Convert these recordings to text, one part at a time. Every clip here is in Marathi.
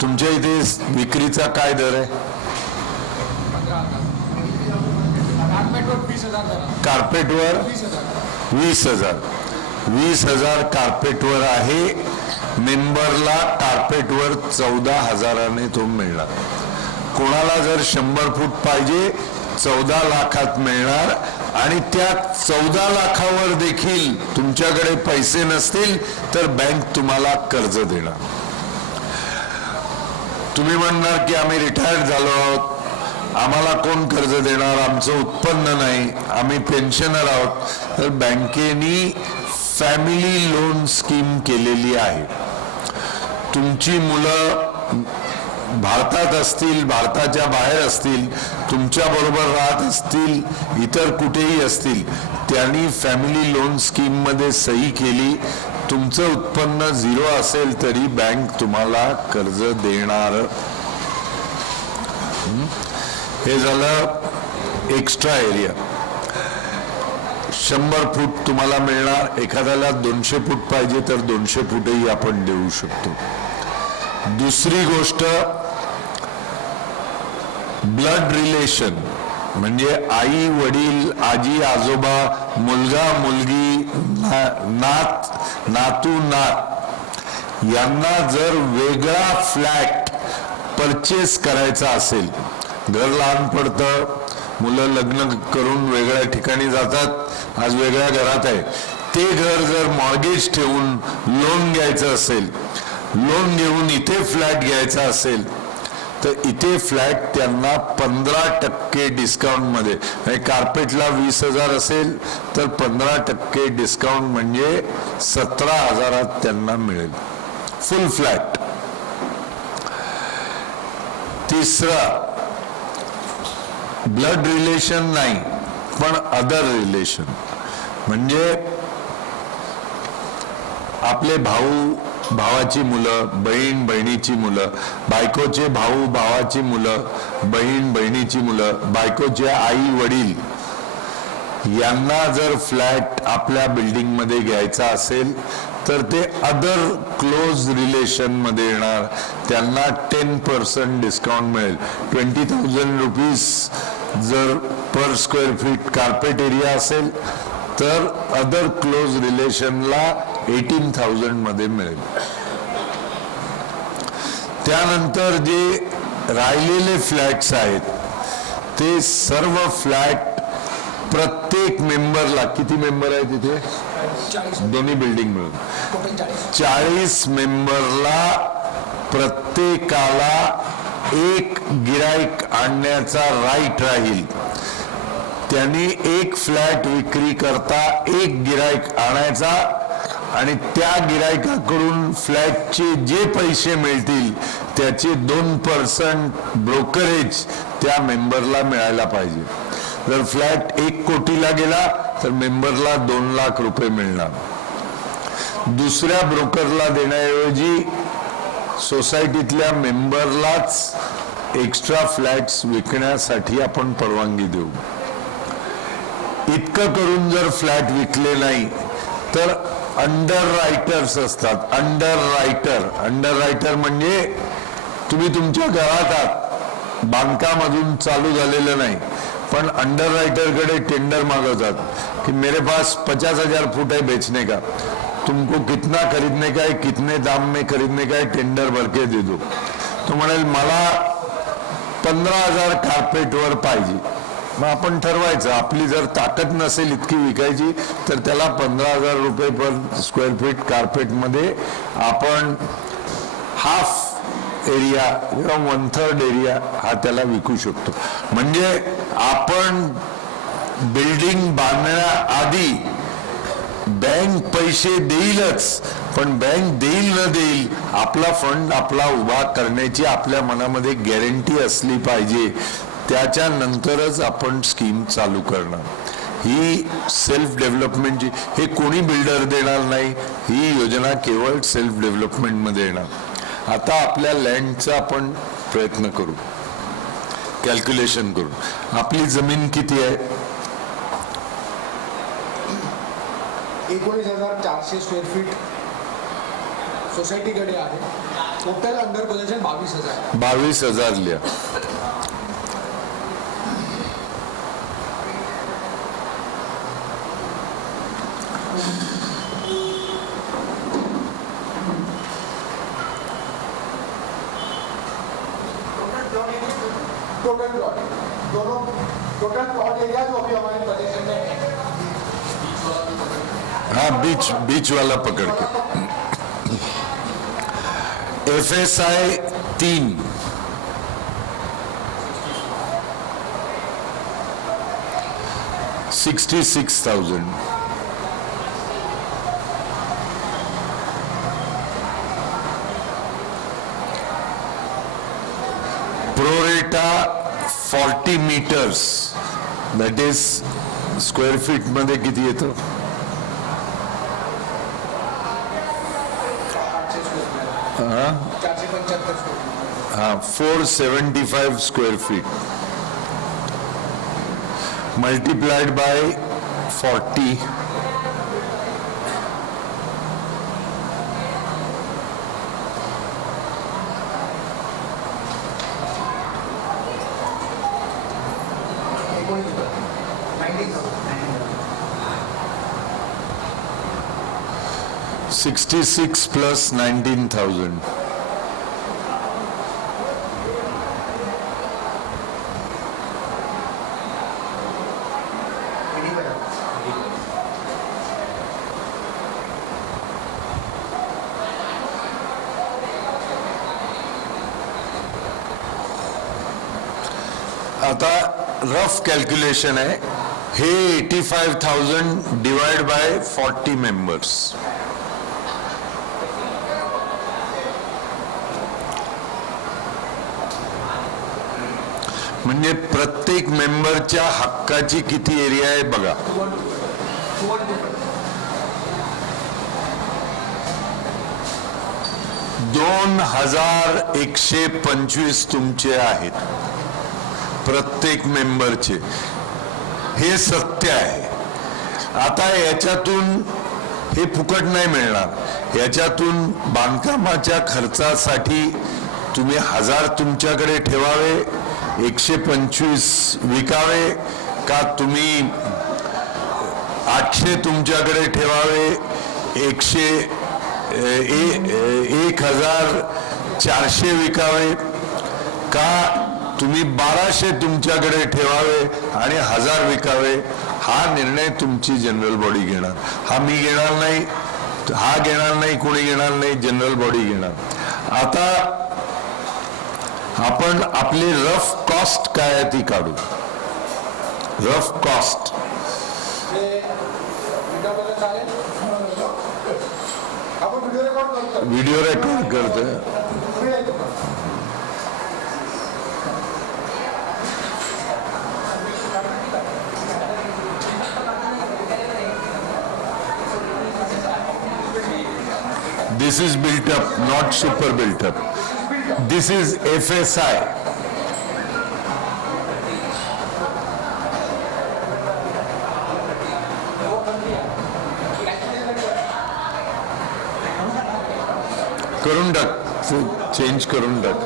तुमच्या इथे विक्रीचा काय दर आहे? कार्पेटवर 20,000. 20,000 कार्पेटवर आहे. मेंबरला कार्पेटवर 14,000ने तो मिळणार. कोणाला जर 100 फूट पाहिजे 14 लाखात मिळणार. आणि त्या 14 लाखावर देखील तुमच्याकडे पैसे नसतील तर बँक तुम्हाला कर्ज देणार. तुम्ही म्हणणार की आम्ही रिटायर्ड झालो आहोत, आम्हाला कोण कर्ज देणार, आमचं उत्पन्न नाही, आम्ही पेन्शनर आहोत. तर बँकेनी फॅमिली लोन स्कीम केलेली आहे. तुमची मुलं भारतात असतील, भारताच्या बाहेर असतील, तुमच्या बरोबर राहत असतील, इतर कुठेही असतील, त्यांनी फॅमिली लोन स्कीम मध्ये सही केली. तुमचं उत्पन्न 0 असेल तरी बँक तुम्हाला कर्ज देणार. हे झालं एक्स्ट्रा एरिया. 100 फूट तुम्हाला मिळणार. एखाद्याला 200 फूट पाहिजे तर 200 फूटही आपण देऊ शकतो. दुसरी गोष्ट, ब्लड रिलेशन म्हणजे आई वडील, आजी आजोबा, मुलगा मुलगी, नात नातू नात यांना जर वेगळा फ्लॅट परचेस करायचा असेल, घर लहान पडतं, मुलं लग्न करून वेगळ्या ठिकाणी जातात, आज वेगळ्या घरात आहे, ते घर जर मॉर्गेज ठेवून लोन घ्यायचं असेल, लोन घेऊन इथे फ्लॅट घ्यायचा असेल तर इथे फ्लॅट त्यांना 15% डिस्काउंट मध्ये, कार्पेटला 20,000 असेल तर 15% डिस्काउंट म्हणजे 17,000 त्यांना मिळेल फुल फ्लॅट. तिसरा, ब्लड रिलेशन नाही पण अदर रिलेशन म्हणजे आपले भाऊ भावाची मुलं, बहीण बहिणीची मुलं, बायकोचे भाऊ भावाची मुलं, बहीण बहिणीची मुलं, बायकोचे आई वडील यांना जर फ्लॅट आपल्या बिल्डिंग मध्ये घ्यायचा असेल तर ते अदर क्लोज रिलेशन मध्ये येणार. त्यांना 10% डिस्काउंट मिळेल. 20,000 रुपीज जर per square feet carpet area असेल तर अदर क्लोज रिलेशनला 18,000 मध्ये मिळेल. त्यानंतर जे राहिलेले फ्लॅट्स आहेत ते सर्व फ्लॅट प्रत्येक मेंबरला, किती मेंबर आहेत तिथे दोन्ही बिल्डिंग मिळून 40 मेंबरला प्रत्येकाला एक गिराईक आणण्याचा राईट राहील. त्यांनी एक फ्लॅट विक्री करता एक गिराईक आणायचा आणि त्या गिराईकाकडून फ्लॅटचे जे पैसे मिळतील त्याचे 2% ब्रोकरेज त्या मेंबरला मिळायला पाहिजे. जर फ्लॅट 1 कोटीला गेला तर मेंबरला 2 लाख रुपये मिळणार. दुसऱ्या ब्रोकरला देण्याऐवजी सोसायटीतल्या मेंबरलाच एक्स्ट्रा फ्लॅट्स विकण्यासाठी आपण परवानगी देऊ. इतकं करून जर फ्लॅट विकले नाही तर अंडर रायटर्स असतात. अंडर रायटर म्हणजे तुम्ही तुमच्या घरात आहात, बांधकाम अजून चालू झालेलं नाही, पण अंडर रायटरकडे टेंडर मागवतात कि मेरे पास 50,000 फुट है बेचने का, तुमको कितना खरीदने का है, कितने दाम में खरीदने का है, टेंडर भर के दे दो. तो म्हणेल मला 15,000 कार्पेटवर पाहिजे. मग आपण ठरवायचं, आपली जर ताकद नसेल इतकी विकायची तर त्याला 15,000 रुपये पर स्क्वेअर फीट कार्पेट मध्ये आपण हाफ एरिया किंवा 1/3 एरिया हा त्याला विकू शकतो. म्हणजे आपण बिल्डिंग बांधण्याआधी बँक पैसे देईलच, पण बँक देईल न देईल आपला फंड आपला उभा करण्याची आपल्या मनामध्ये गॅरंटी असली पाहिजे. त्याच्यानंतरच आपण स्कीम चालू करणार. ही सेल्फ डेव्हलपमेंटची, हे कोणी बिल्डर देणार नाही, ही योजना केवळ सेल्फ डेव्हलपमेंट मध्ये येणार. आता आपल्या लँडचा आपण प्रयत्न करू, कॅल्क्युलेशन करू. आपली जमीन किती आहे? 19,400 स्क्वेअर फीट सोसायटीकडे आहे. Total under position 22,000. 22,000 लिया. टोटल प्लॉट दोनों टोटल प्लॉट एरिया जो अभी हमारे पोजीशन में है. हाँ, बीच वाला पकड़ के. FSI 3, $66,000. Prorata 40 meters, that is square feet मध्ये किती येतो? 475 square feet multiplied by 40, $66 plus 19,000. आता रफ कॅल्क्युलेशन आहे हे 85,000 डिवाइड बाय 40 मेंबर्स. म्हणजे प्रत्येक मेंबरच्या हक्काची किती एरिया आहे बघा. 2,125 तुमचे आहेत प्रत्येक मेंबरचे. हे सत्य आहे. आता याच्यातून हे फुकट नाही मिळणार. याच्यातून बांधकामाच्या खर्चासाठी तुम्ही 1,000 तुमच्याकडे ठेवावे, 125 विकावे का तुम्ही 800 तुमच्याकडे ठेवावे, 1,400 विकावे का तुम्ही 1,200 तुमच्याकडे ठेवावे आणि 1,000 विकावे. हा निर्णय तुमची जनरल बॉडी घेणार. हा मी घेणार नाही, हा घेणार नाही, कोणी घेणार नाही, जनरल बॉडी घेणार. आता आपण आपली रफ कॉस्ट काय आहे ती काढू. रफ कॉस्ट व्हिडिओ रेकॉर्ड करतोय. This is built up, not super built up. This is FSI. करून टाक, चेंज करून टाक.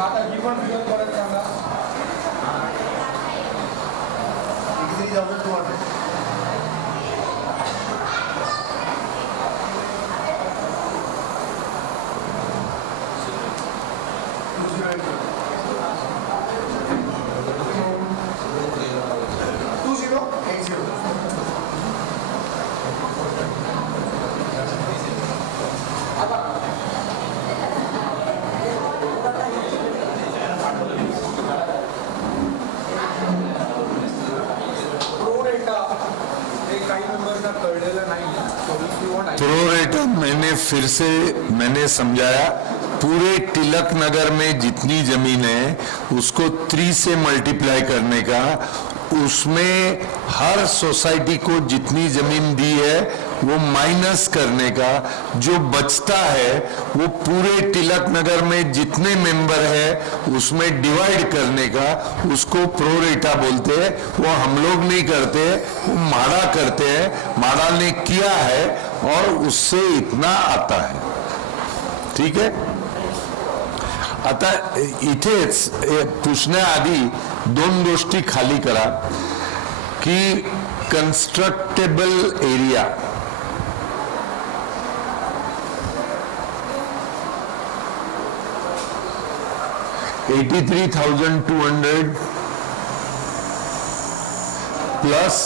आता ही पण फिगर परत सांगा. 3,200. प्रोरेटा मैंने समझाया. पूरे तिलक नगर में जितनी जमीन है उसको 3 से मल्टीप्लाई करने का उसमें हर सोसाइटी को जितनी जमीन दी है वो माइनस करने का, जो बचता है वो पूरे तिलक नगर में जितने मेंबर है उसमें डिवाइड करने का, उसको प्रोरेटा बोलते हैं। वो हम लोग नहीं करते, वो माड़ा करते हैं, माड़ा ने किया है और उससे इतना आता है। ठीक है, आता इथेच पुसण्याआधी दोन गोष्टी खाली करा की कन्स्ट्रक्टेबल area, $83,200 plus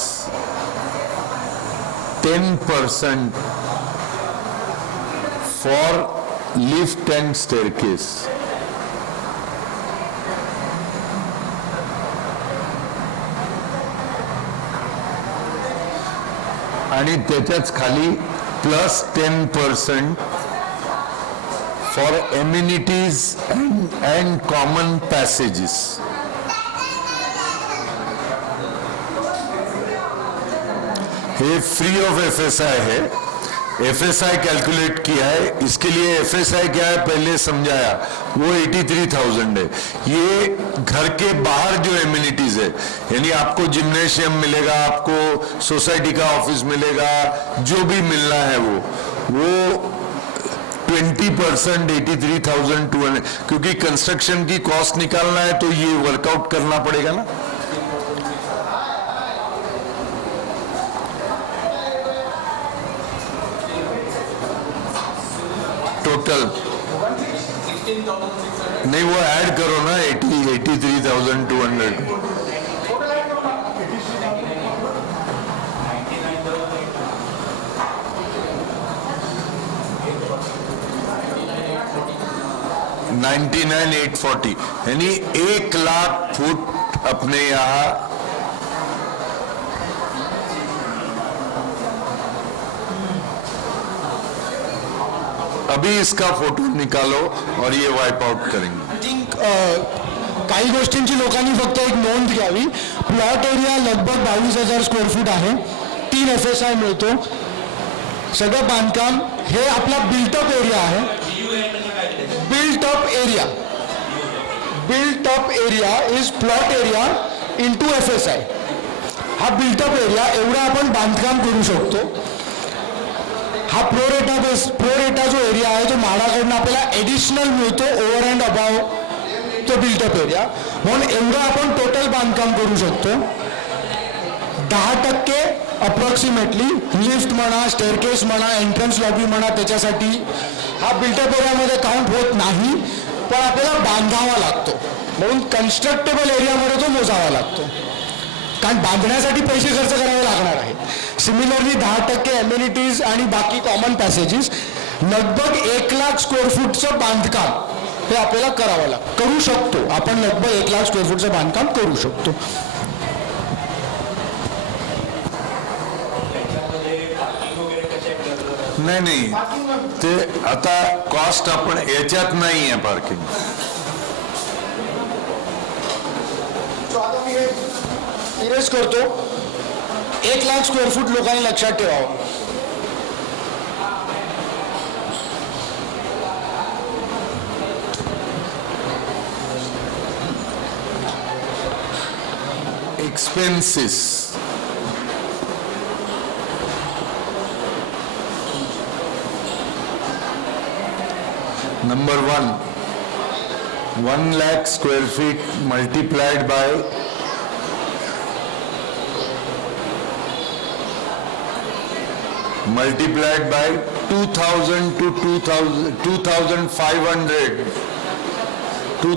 10% for lift and staircase. आणि त्याच्याच खाली plus 10% for amenities and common passages. ये फ्री ऑफ एफएसआई है, एफएसआई कैलकुलेट किया है। इसके लिए एफएसआई क्या है पहले समझाया, वो 83,000 है। ये घर के बाहर जो एमिनिटीज है, यानी आपको जिम्नेशियम मिलेगा, आपको सोसाइटी का ऑफिस मिलेगा, जो भी मिलना है वो 20% 83,200, क्योंकि कंस्ट्रक्शन की कॉस्ट निकालना है तो ये वर्कआउट करना पड़ेगा ना। टोटल नहीं, वो ऐड करो ना 83,200। $99,840, यानी 1,00,000 फुट अपने यहाँ अभी इसका फोटो निकालो और ये वाइप आउट करेंगे। आय थिंक काही गोष्टींची लोकांनी फक्त एक नोंद घ्यावी। प्लॉट एरिया लगभग 22,000 स्क्वेअर फूट आहे, 3 एफएसआय मिळतो। सगळं बांधकाम हे आपला बिल्टअप एरिया आहे। Built up area is plot area into FSI. हा बिल्टअप एरिया एवढा आपण बांधकाम करू शकतो। हा प्रोरेटा जो एरिया आहे तो म्हाडाकडनं आपल्याला एडिशनल मिळतो ओव्हर अँड अबाव तो बिल्टअप एरिया, म्हणून एवढं आपण टोटल बांधकाम करू शकतो। 10% अप्रॉक्सिमेटली लिफ्ट म्हणा, स्टेअरकेस म्हणा, एंट्रन्स लॉबी म्हणा, त्याच्यासाठी हा बिल्टअप एरियामध्ये काउंट होत नाही, पण आपल्याला बांधावा लागतो, म्हणून कन्स्ट्रक्टेबल एरियामध्ये तो मोजावा लागतो, कारण बांधण्यासाठी पैसे खर्च करावे लागणार आहेत। सिमिलरली 10% एम्युनिटीज आणि बाकी कॉमन पॅसेजेस, लगभग 1,00,000 स्क्वेअर फूटचं बांधकाम हे आपल्याला करावं करू शकतो आपण। लगभग 1,00,000 स्क्वेअर फूटचं बांधकाम करू शकतो। नाही, ते आता कॉस्ट आपण याच्यात नाही आहे पार्किंग। इरेज करतो। 1,00,000 स्क्वेअर फूट लोकांनी लक्षात ठेवावं। Expenses number 1,00,000 square feet multiplied by multiplied by 2,000 to 2,500 to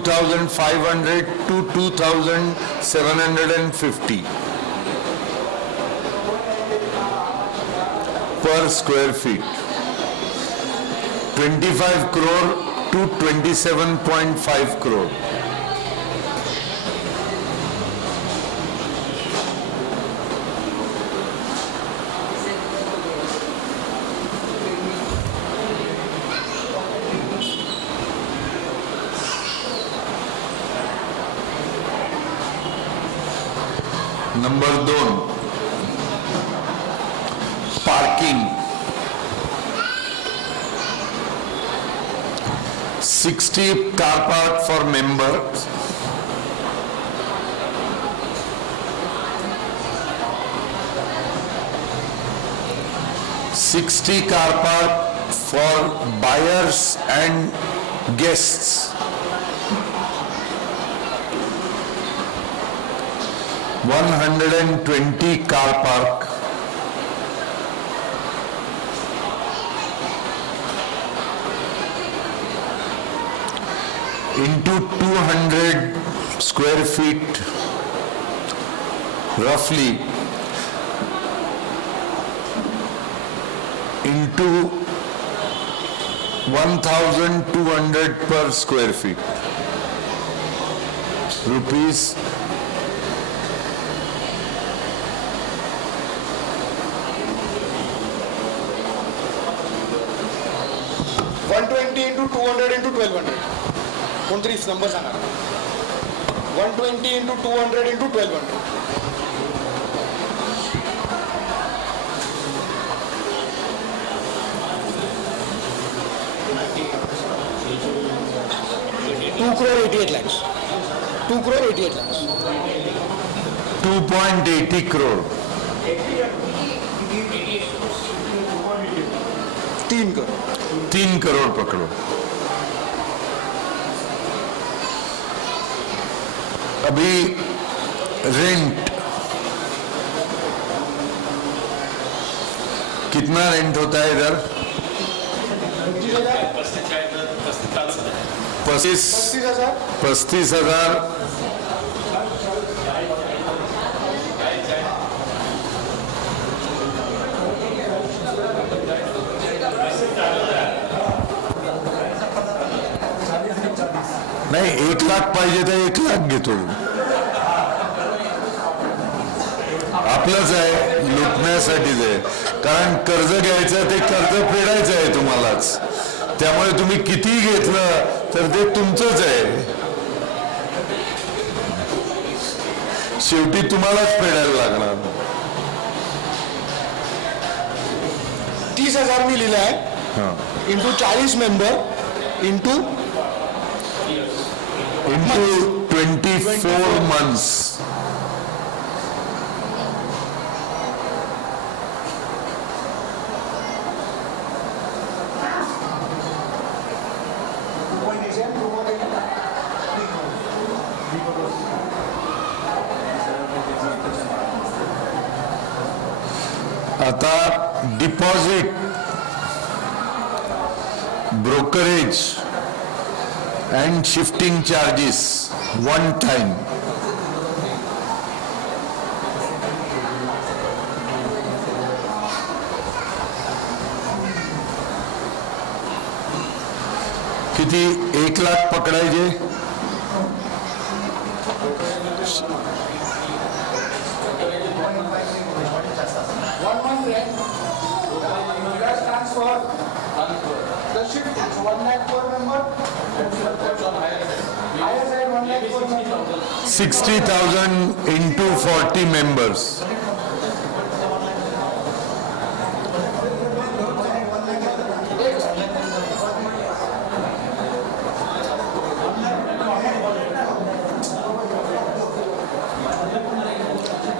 2,750 per square feet, 25 crore to 27.5 crore. Number 2, parking 60 car park for members, 60 car park for buyers and guests, 120 car park into 200 square feet roughly into 1200 per square feet rupees 120 into 200 into 1200. कोणतरी नंबर सांगा. 120 into 200 into 1200. $2 crore 88 lakhs. 2 crore 88 lakhs. 2.80 crore 3 crore. 3 crore पकड़ो. अभी रेंट कितना रेंट होता है इधर? 35,000. नाही 1 लाख पाहिजे तर 1 लाख घेतो. आपलंच आहे, लुटण्यासाठीच आहे. कारण कर्ज घ्यायचं ते कर्ज फेडायचं आहे तुम्हालाच. त्यामुळे तुम्ही किती घेतलं तर ते तुमचंच आहे. शेवटी तुम्हालाच फेडायला लागणार. 30,000 मी लिहिलं आहे. Into 40 member into 24 months. आता deposit, brokerage and shifting charges one time किती? 1 लाख पकडायचे. One month rent. That stands for the shift. 1 lakh per member. Higher side 1 lakh per member. 60,000 into 40 members.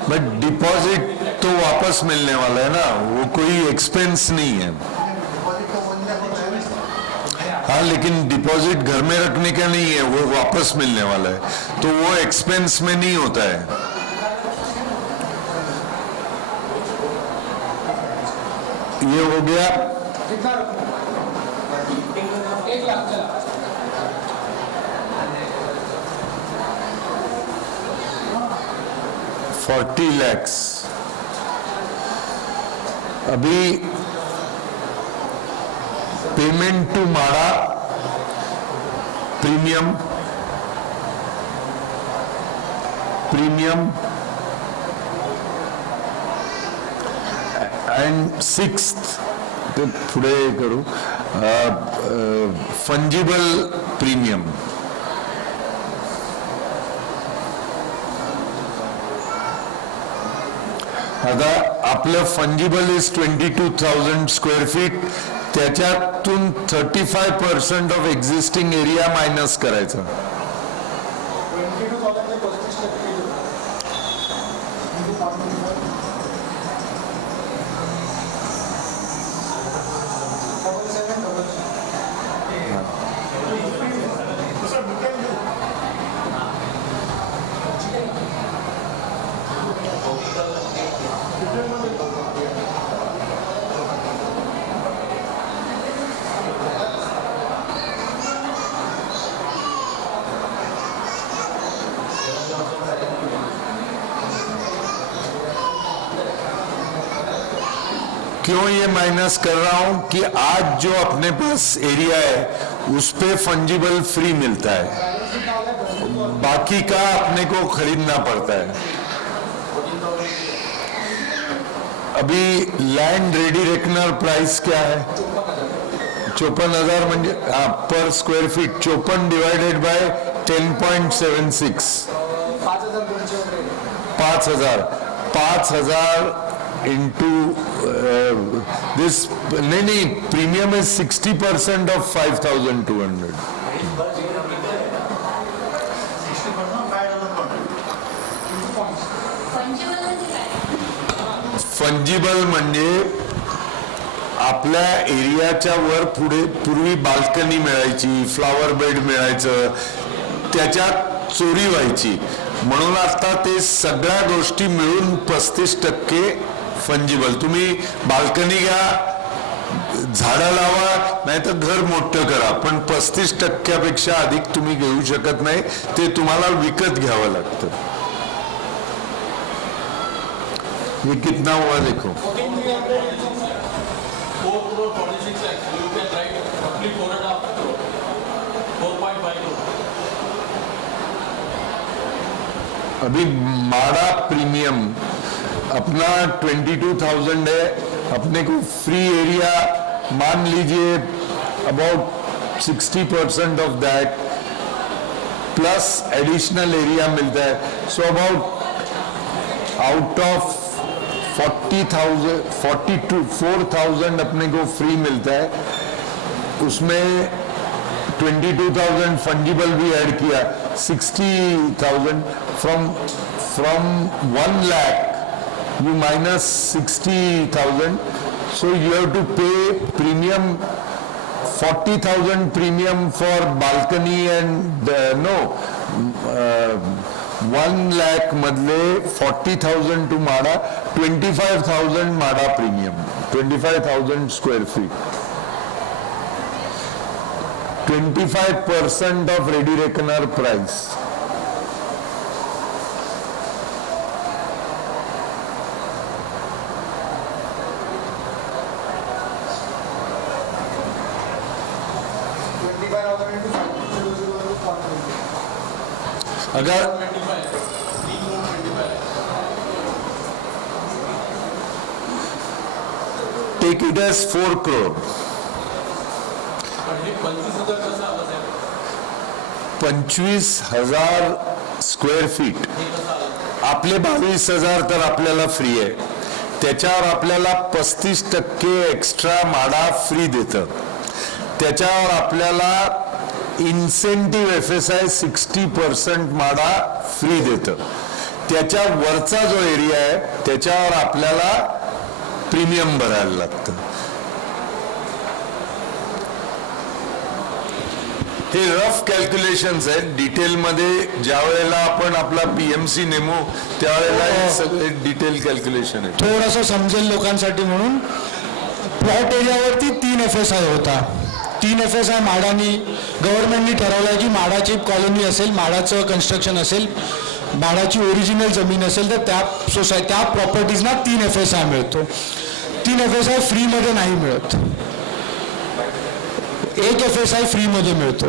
But deposit तो वापस मिलने वाला है ना, वो कोई एक्सपेंस नहीं है. हाँ, लेकिन डिपॉजिट घर में रखने का नहीं है, वो वापस मिलने वाला है, तो वो एक्सपेंस में नहीं होता है. ये हो गया. कितना? 1 लाख चला. $40 lakhs. अभी पेमेंट टू माड़ा प्रीमियम एंड 6th ते पुढे करू फंजिबल प्रीमियम. आता आपलं फंजिबल इज 22,000 स्क्वेअर फीट, त्याच्यातून 35% ऑफ एक्झिस्टिंग एरिया मायनस करायचं. 22,000 चे 35% क्यों ये माइनस कर रहा हूं कि आज जो अपने पास एरिया है उस पे फंजिबल फ्री मिलता है, बाकी का अपने को खरीदना पड़ता है. अभी लैंड रेडी रेकनर प्राइस क्या है? 54,000 म्हणजे per square feet. 54 divided by 10.76. 5,000 into this. नहीं, प्रीमियम is 60% of 5,200. फंजिबल म्हणजे आपल्या एरियाच्या वर पुढे पूर्वी बाल्कनी मिळायची, फ्लॉवर बेड मिळायचं, त्याच्यात चोरी व्हायची, म्हणून आता ते सगळ्या गोष्टी मिळून 35% फंजिबल. तुम्ही बाल्कनी घ्या, झाडं लावा, नाही तर घर मोठं करा, पण 35% अधिक तुम्ही घेऊ शकत नाही, ते तुम्हाला विकत घ्यावं लागतं. ये कितना हुआ देखो. 4 crore 46 lakhs. You can write roughly 4.5 crore. 4.5 crore. अभी माड़ा प्रीमियम अपना 22,000 है, अपने को फ्री एरिया मान लीजिए about 60% of that plus additional area मिलता है. सो अबाउट आउट ऑफ 4,000 अपने को फ्री मिलता है. उसमें 22,000 फंजिबल भी ऐड किया, 60,000 from 1 lakh you minus 60,000, so you have to pay premium 40,000 premium for balcony and 1 lakh मधले 40,000 to MHADA, 25,000 MHADA premium, 25,000 square feet. 25% of ready reckoner price. अगर take it as 4 crore. 25,000 square feet, आपले 22,000 तर आपल्याला फ्री आहे, त्याच्यावर आपल्याला 35% एक्स्ट्रा माडा फ्री देतं. त्याच्यावर आपल्याला इन्सेंटिव्ह FSI 60% माडा फ्री देतं. त्याच्या वरचा जो एरिया आहे त्याच्यावर आपल्याला प्रीमियम भरायला लागतं. हे रफ कॅल्क्युलेशन्स आहेत. डिटेलमध्ये ज्या वेळेला आपण आपला PMC नेमू त्यावेळेला हे सगळे डिटेल कॅल्क्युलेशन आहे. थोडंसं समजेल लोकांसाठी म्हणून प्लॉट एरियावरती 3 FSI होता. 3 FSI माडानी गव्हर्नमेंटनी ठरवलं की माडाची कॉलनी असेल, माडाचं कन्स्ट्रक्शन असेल, माडाची ओरिजिनल जमीन असेल तर त्या प्रॉपर्टीजना 3 FSI मिळतो. 3 FSI फ्रीमध्ये नाही मिळत, 1 FSI फ्रीमध्ये मिळतो.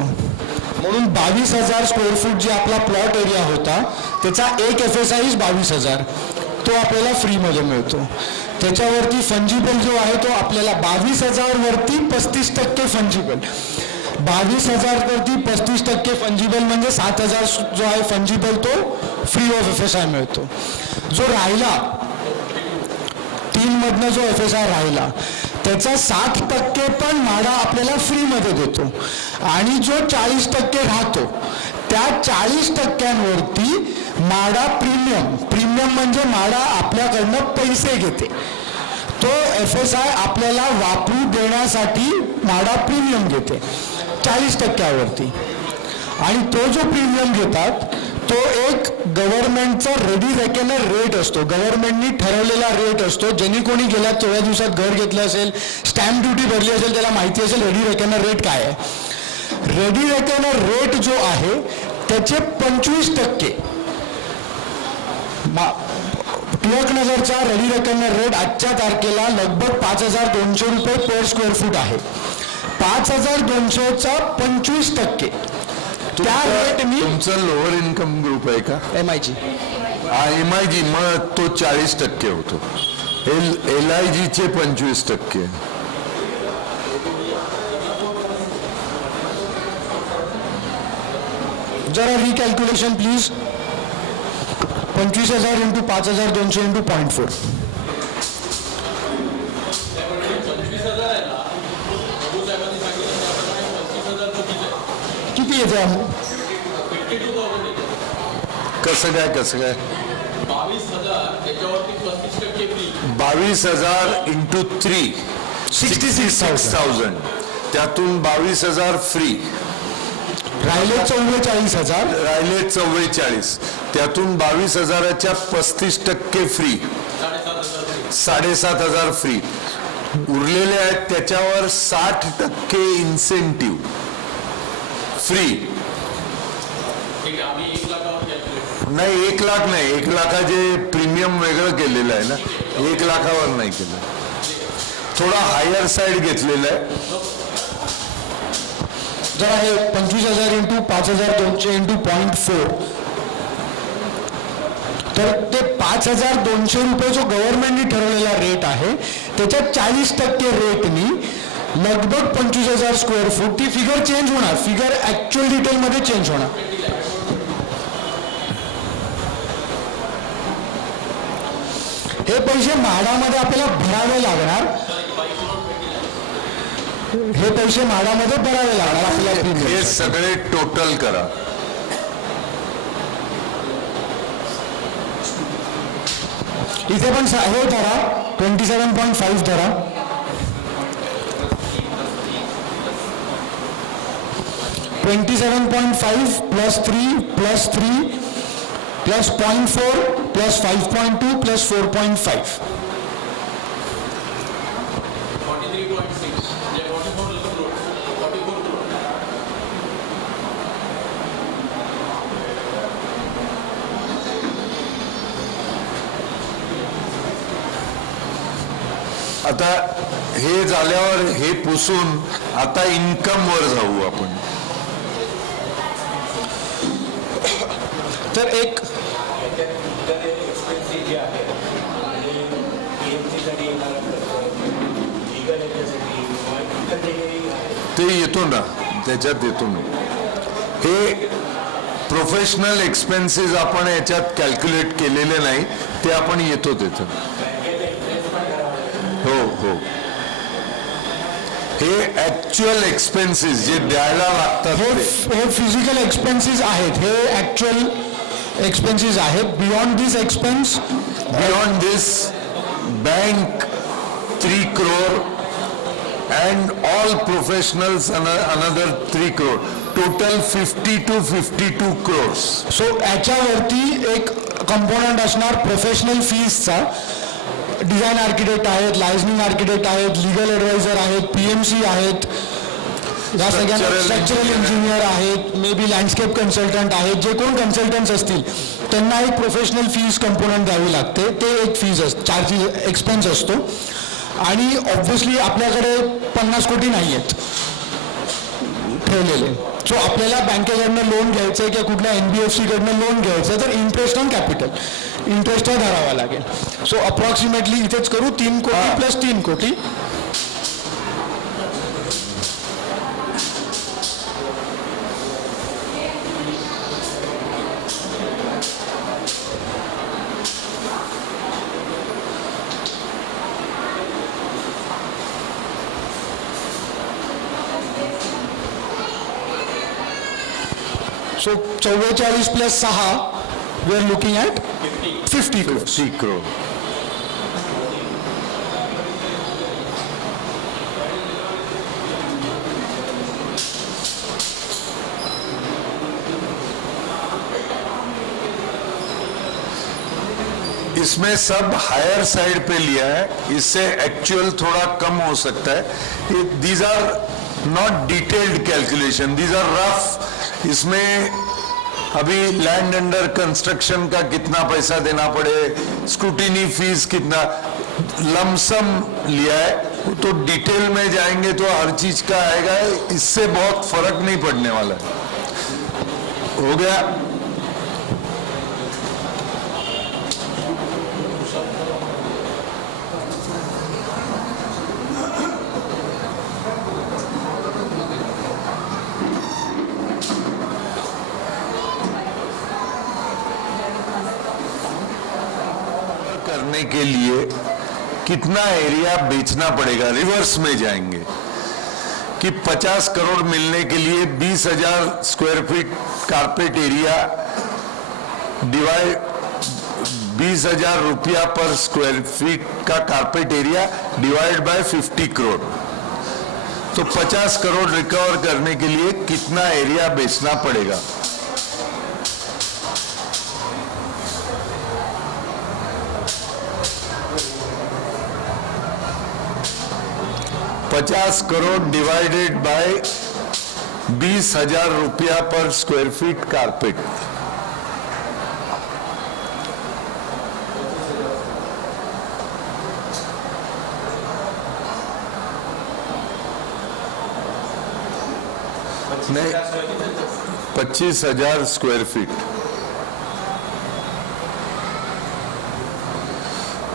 म्हणून 22,000 स्क्वेअर फूट जे आपला प्लॉट एरिया होता त्याचा 1 FSI 22,000 तो आपल्याला फ्रीमध्ये मिळतो. त्याच्यावरती फंजिबल जो आहे तो आपल्याला 22,000 वरती 35% फंजिबल, 22,000 वरती 35% फंजिबल म्हणजे 7,000 जो आहे फंजिबल तो फ्री ऑफ FSI मिळतो. जो राहिला 3 मधनं जो FSI राहिला त्याचा 60% पण म्हाडा आपल्याला फ्रीमध्ये देतो आणि जो 40% राहतो त्या 40%वरती म्हाडा प्रीमियम म्हणजे म्हाडा आपल्याकडनं पैसे घेते. तो FSI आपल्याला वापरू देण्यासाठी म्हाडा प्रीमियम घेते 40%वरती आणि तो जो प्रीमियम घेतात तो एक गव्हर्नमेंटचा रेडी रेकनर रेट असतो. गव्हर्नमेंटनी ठरवलेला रेट असतो. ज्यांनी कोणी गेल्या 14 दिवसात घर घेतलं असेल, स्टॅम्प ड्युटी भरली असेल, त्याला माहिती असेल रेडी रेकनर रेट काय आहे. रेडी रेकनर रेट जो आहे त्याचे 25% टिळकनगरचा रेडी रेकनर रेट आजच्या तारखेला लगभग 5,200 रुपये पर स्क्वेअर फूट आहे. 5,200चा 25% त्या रेटनी. तुमचं लोअर इन्कम ग्रुप आहे का? MIG. MIG मग तो 40% होतो. LIGचे 25%. जरा रिकॅल्क्युलेशन प्लीज. 25,000 into 5,200 into 0.4. 25,000 आहे ना, प्रभू साहेबांनी सांगितलं त्याप्रमाणे 25,000 चुकीचं आहे. किती येते आम्ही? 52,000 येते. कसं काय 22,000 त्याच्यावरती 35% फ्री. 22,000 इंटू 3 66,000. त्यातून 22,000 फ्री. राहिले 44,000. राहिले 44. त्यातून 22,000च्या 35% फ्री. 7,500 फ्री. उरलेले आहेत त्याच्यावर 60% इन्सेंटिव्ह फ्री. ठीक आहे, आम्ही 1 लाखावर कॅल्क्युलेट. नाही 1 लाख नाही, 1 लाखाचे प्रीमियम वेगळं केलेलं आहे ना, 1 लाखावर नाही केलं. थोडा हायर साईड घेतलेला आहे. जरा हे 25,000 इंटू 5,200 इंटू 0.4. तर ते 5,200 रुपये जो गव्हर्नमेंटनी ठरवलेला रेट आहे त्याच्या 40% रेटनी लगभग 25,000 स्क्वेअर फूट. ती फिगर चेंज होणार. फिगर ऍक्च्युअल डिटेलमध्ये चेंज होणार. हे पैसे म्हाडामध्ये आपल्याला भरावे लागणार. हे पैसे म्हाडामध्ये भरावे लागणार आपल्याला. हे सगळे टोटल करा. इथे पण हे धरा 27.5 धरा. $27.5 + 3 + 3 + 0.4 + 5.2 + 4.5. 43.6 म्हणजे 44 crore. 44 crore. आता हे झाल्यावर हे पुसून आता इन्कम वर जाऊ आपण. तर एक ते येतो ना, त्याच्यात येतो ना. हे प्रोफेशनल एक्सपेन्सेस आपण याच्यात कॅल्क्युलेट केलेले नाही, ते आपण येतो तिथं. हो. हे ऍक्च्युअल एक्सपेन्सेस जे द्यायला लागतात हे फिजिकल एक्सपेन्सेस आहेत. हे ऍक्च्युअल एक्सपेन्सेस आहेत. Beyond this expense, beyond this bank 3 crore and all professionals another 3 crore. Total 50 to 52 crores. So याच्यावरती एक कंपोनंट असणार प्रोफेशनल फीजचा. डिझाईन आर्किटेक्ट आहेत, लायझनिंग आर्किटेक्ट आहेत, लिगल ॲडवायझर आहेत, PMC आहेत, या सगळ्यांना स्ट्रक्चरल इंजिनियर आहेत, मे बी लँडस्केप कन्सल्टंट आहेत. जे कोण कन्सल्टंट्स असतील त्यांना एक प्रोफेशनल फीज कंपोनंट द्यावी लागते. ते एक फीज चार्जेस एक्सपेन्स असतो. आणि ऑब्व्हियसली आपल्याकडे 50 कोटी नाही आहेत ठेवलेले. सो आपल्याला बँकेकडनं लोन घ्यायचं आहे किंवा कुठल्या NBFC कडनं लोन घ्यायचं तर इंटरेस्ट ऑन कॅपिटल, इंटरेस्ट धरावा लागेल. सो अप्रॉक्सिमेटली इथेच करू 3 कोटी + 3 कोटी. So 44 plus 6 we are looking at 50 crores. 50 crore. इसमें सब हायर साइड पे लिया है, इससे एक्चुअल थोड़ा कम हो सकता है. These are not detailed calculation, these are rough. इसमें अभी लैंड अंडर कंस्ट्रक्शन का कितना पैसा देना पड़े, स्क्रूटिनी फीस कितना, लमसम लिया है. तो डिटेल में जाएंगे तो हर चीज का आएगा, इससे बहुत फर्क नहीं पड़ने वाला है. हो गया. करने के लिए कितना एरिया बेचना पड़ेगा, रिवर्स में जाएंगे कि 50 करोड़ मिलने के लिए 20,000 square feet carpet area divide 20,000 रुपया पर स्क्वायर फीट का carpet area divide by 50 crore. तो 50 करोड़ रिकवर करने के लिए कितना एरिया बेचना पड़ेगा. ₹50 करोड़ डिवाइडेड बाय 20,000 रुपया पर स्क्वायर फीट कारपेट. नहीं, 25,000 स्क्वायर फीट.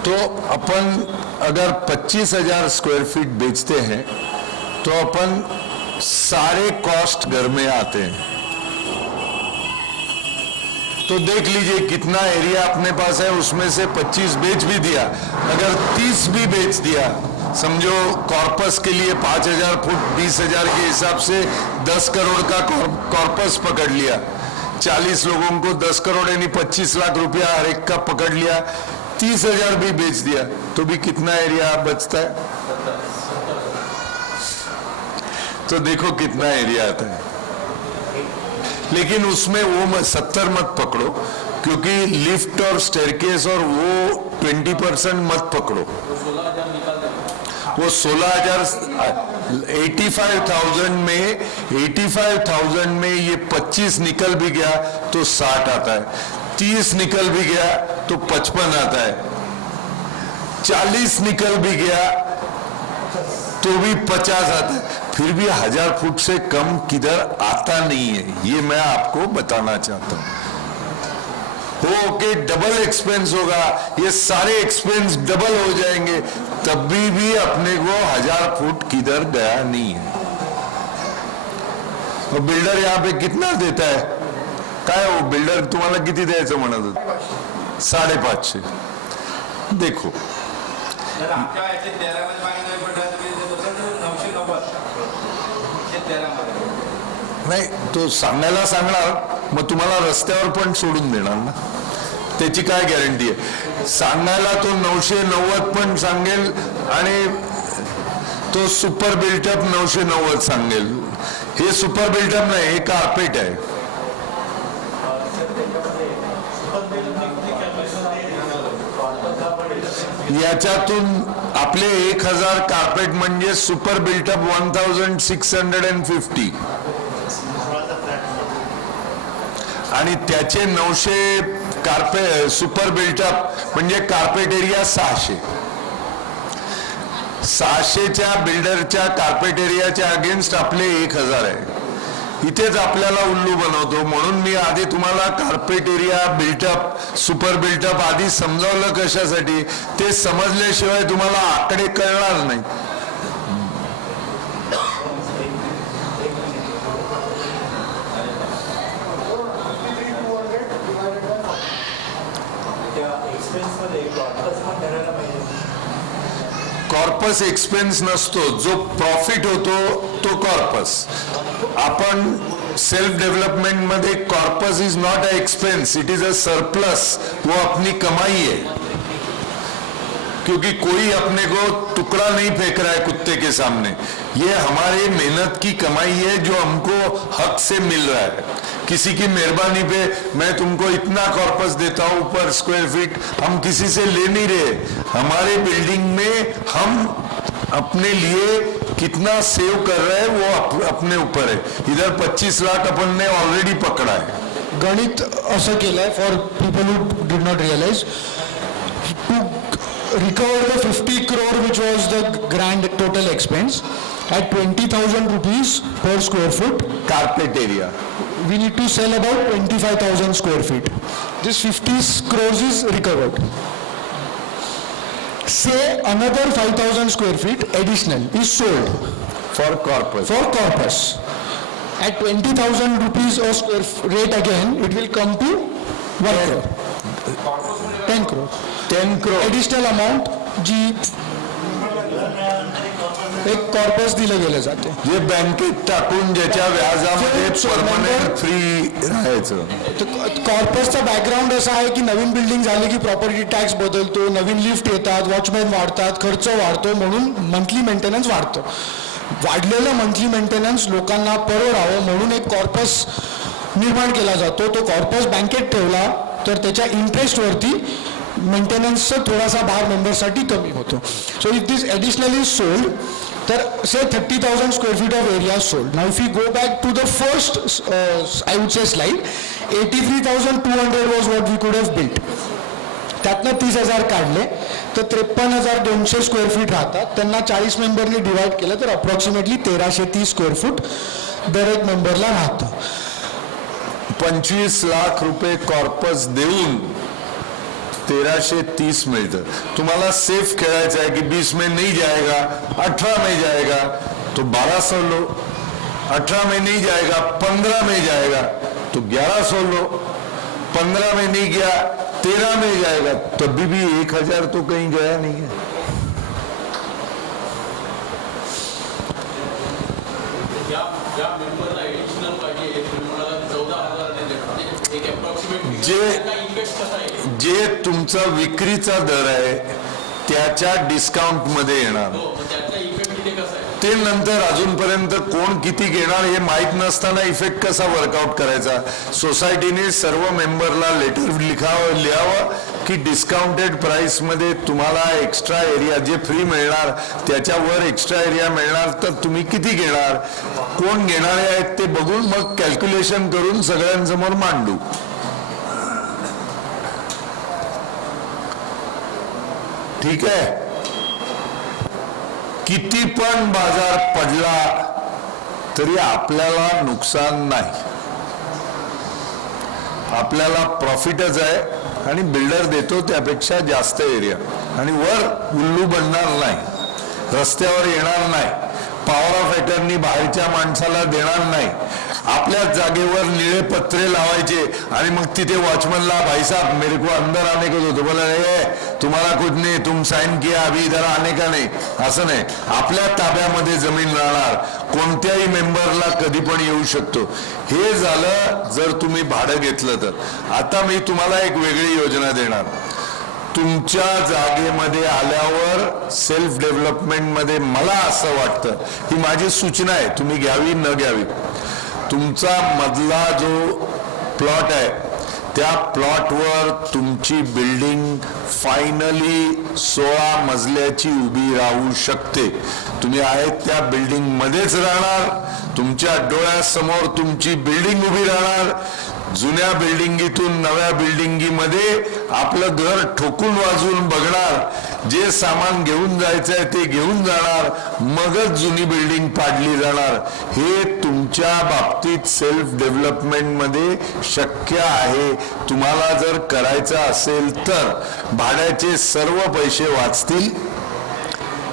तो अपन अगर 25,000 स्क्वायर फीट बेचते हैं तो अपन सारे कॉस्ट घर में आते हैं. तो देख लीजिए कितना एरिया अपने पास है, उसमें से 25 बेच भी दिया, अगर 30 भी बेच दिया, समझो कॉर्पस के लिए 5,000 फुट 20,000 के हिसाब से 10 करोड़ का कॉर्पस पकड़ लिया, 40 लोगों को 10 करोड़ यानी 25 लाख रुपया हर एक का पकड़ लिया, 30,000 भी बेच दिया तो भी कितना एरिया बचता है. तो देखो कितना एरिया आता है. लेकिन उसमें वो 70 मत पकड़ो, क्योंकि लिफ्ट और स्टेयरकेस और वो 20% मत पकड़ो. वो 16,000 85,000 में ये 25 निकल भी गया तो 60 आता है, 30 निकल भी गया तो 55 आता है, 40 निकल भी गया तो भी 50 आता है. फिर भी 1000 फुट से कम किधर आता नहीं है, ये मैं आपको बताना चाहता हूं. ओके, डबल एक्सपेंस होगा, ये सारे एक्सपेंस डबल हो जाएंगे, तब भी अपने को 1000 फुट किधर गया नहीं है. और बिल्डर यहाँ पे कितना देता है, काय हो बिल्डर तुम्हाला किती द्यायचं म्हणत होता? 550. देखो नाही, तो सांगायला सांगणार, मग तुम्हाला रस्त्यावर पण सोडून देणार ना, त्याची काय गॅरंटी आहे. सांगायला तो 990 पण सांगेल आणि तो सुपर बिल्टअप 990 सांगेल. हे सुपर बिल्टअप नाही, हे कार्पेट आहे. याच्यातून आपले 1000 कार्पेट म्हणजे सुपर बिल्टअप 1650 आणि त्याचे 900 कार्पेट सुपर बिल्टअप म्हणजे कार्पेट एरिया 600. 600च्या बिल्डरच्या कार्पेट एरियाच्या अगेन्स्ट आपले 1000 आहे. इथेच आपल्याला उल्लू बनवतो. म्हणून मी आधी तुम्हाला carpet area built up super built up आधी समजावलं कशासाठी, ते समजल्याशिवाय तुम्हाला आकडे कळणार नाही. कॉर्पस एक्सपेन्स नसतो, जो प्रॉफिट होतो तो कॉर्पस. आपण सेल्फ डेवलपमेंट में corpus is not a expense, it is a surplus, वो अपनी कमाई है, क्योंकि कोई अपने को टुकड़ा नहीं फेंक रहा है कुत्ते के सामने, ये हमारे मेहनत की कमाई है जो हमको हक से मिल रहा है। किसी की मेहरबानी पे मैं तुमको इतना कॉर्पस देता हूं पर स्क्वायर फीट, हम किसी से ले नहीं रहे। हमारे बिल्डिंग में हम अपने लिए कितना सेव कर रहे हैं वो अपने ऊपर है। इधर 25 लाख अपन ने ऑलरेडी पकड़ा है। गणित असं केलंय for people who did not realise to recover the 50 crore which was the grand total expense at 20,000 rupees per square foot. Carpet area We need to sell about 25,000 square feet. This 50 crores is recovered. Say another 5,000 square feet additional is sold for corpus. for corpus. At 20,000 rupees a square rate again, it will come to 1 crore. 10 crore. 10 crore additional amount जी एक कॉर्पस दिलं गेलं जाते. जे बँकेत टाकून ज्याच्या व्याजामध्ये परमनंट फ्री राहायचं. कॉर्पसचा बॅकग्राऊंड असा आहे की नवीन बिल्डिंग झाली की प्रॉपर्टी टॅक्स बदलतो, नवीन लिफ्ट येतात, वॉचमॅन वाढतात, खर्च वाढतो, म्हणून मंथली मेंटेनन्स वाढतं. वाढलेलं मंथली मेंटेनन्स लोकांना परवडावं म्हणून एक कॉर्पस निर्माण केला जातो. तो कॉर्पस बँकेत ठेवला तर त्याच्या इंटरेस्टवरती मेंटेनन्सचा थोडासा भार मेंबरसाठी कमी होतो. So if this additionally sold तर say 30,000 square feet of area sold. Now if you go back to the first I would say slide, 83,200 was what we could have built. त्यातनं 30,000 काढले तर 53,200 स्क्वेअर फीट राहतात. त्यांना 40 मेंबरनी डिवाइड केलं तर अप्रॉक्सिमेटली 1,330 स्क्वेअर फूट दर एक मेंबरला राहतं. 25 लाख रुपये कॉर्पस देऊन 1,330 मिळतं. तुम्हाला सेफ खेळायचं आहे की 20 में नहीं जाएगा, 18 में जाएगा तो 1,200 लो, 18 में नहीं जाएगा 15 में जाएगा तो 1,100 लो, 15 में नहीं गया 13 में जाएगा तभी भी 1,000 तो कहीं गया नहीं है. ज्या मेंबरला ऍडिशनल पाहिजे तुम्हाला 14,000 देतात, एक अप्रॉक्सिमेट जे इन्व्हेस्ट कसा आहे जे तुमचा विक्रीचा दर आहे त्याच्या डिस्काउंट मध्ये येणार. त्याचा इफेक्ट तिथे कसा आहे ते नंतर अजूनपर्यंत कोण किती घेणार हे माहीत नसताना इफेक्ट कसा वर्कआउट करायचा. सोसायटीने सर्व मेंबरला लेटर लिहावं की डिस्काउंटेड प्राइस मध्ये तुम्हाला एक्स्ट्रा एरिया जे फ्री मिळणार त्याच्यावर एक्स्ट्रा एरिया मिळणार तर तुम्ही किती घेणार, कोण घेणारे आहेत ते बघून मग कॅल्क्युलेशन करून सगळ्यांसमोर मांडू. ठीक आहे. किती पण बाजार पडला तरी आपल्याला नुकसान नाही, आपल्याला प्रॉफिटच आहे आणि बिल्डर देतो त्यापेक्षा जास्त एरिया आणि वर उल्लू बनणार नाही, रस्त्यावर येणार नाही, पॉवर ऑफ अटर्नी बाहेरच्या माणसाला देणार नाही. आपल्याच जागेवर निळे पत्रे लावायचे आणि मग तिथे वॉचमनला भाई साहब मेरे को अंदर आने को दो, बोला तुम्हाला कुछ नहीं, तुम साइन किया अभी इधर आने का नहीं, असं नाही. आपल्या ताब्यामध्ये जमीन राहणार, कोणत्याही मेंबरला कधी पण येऊ शकतो. हे झालं जर तुम्ही भाडं घेतलं तर. आता मी तुम्हाला एक वेगळी योजना देणार. तुमच्या जागेमध्ये आल्यावर सेल्फ डेव्हलपमेंट मध्ये मला असं वाटतं, ही माझी सूचना आहे, तुम्ही घ्यावी न घ्यावी. तुमचा मधला जो प्लॉट आहे त्या प्लॉटवर तुमची बिल्डिंग फायनली 16 मजल्याची उभी राहू शकते. तुम्ही आहेत त्या बिल्डिंग मध्येच राहणार, तुमच्या डोळ्यासमोर तुमची बिल्डिंग उभी राहणार. जुन्या बिल्डिंगीतून नव्या बिल्डिंगीमध्ये आपलं घर ठोकून वाजवून बघणार, जे सामान घेऊन जायचं आहे ते घेऊन जाणार, मगच जुनी बिल्डिंग पाडली जाणार. हे तुमच्या बाबतीत सेल्फ डेव्हलपमेंट मध्ये शक्य आहे. तुम्हाला जर करायचं असेल तर भाड्याचे सर्व पैसे वाचतील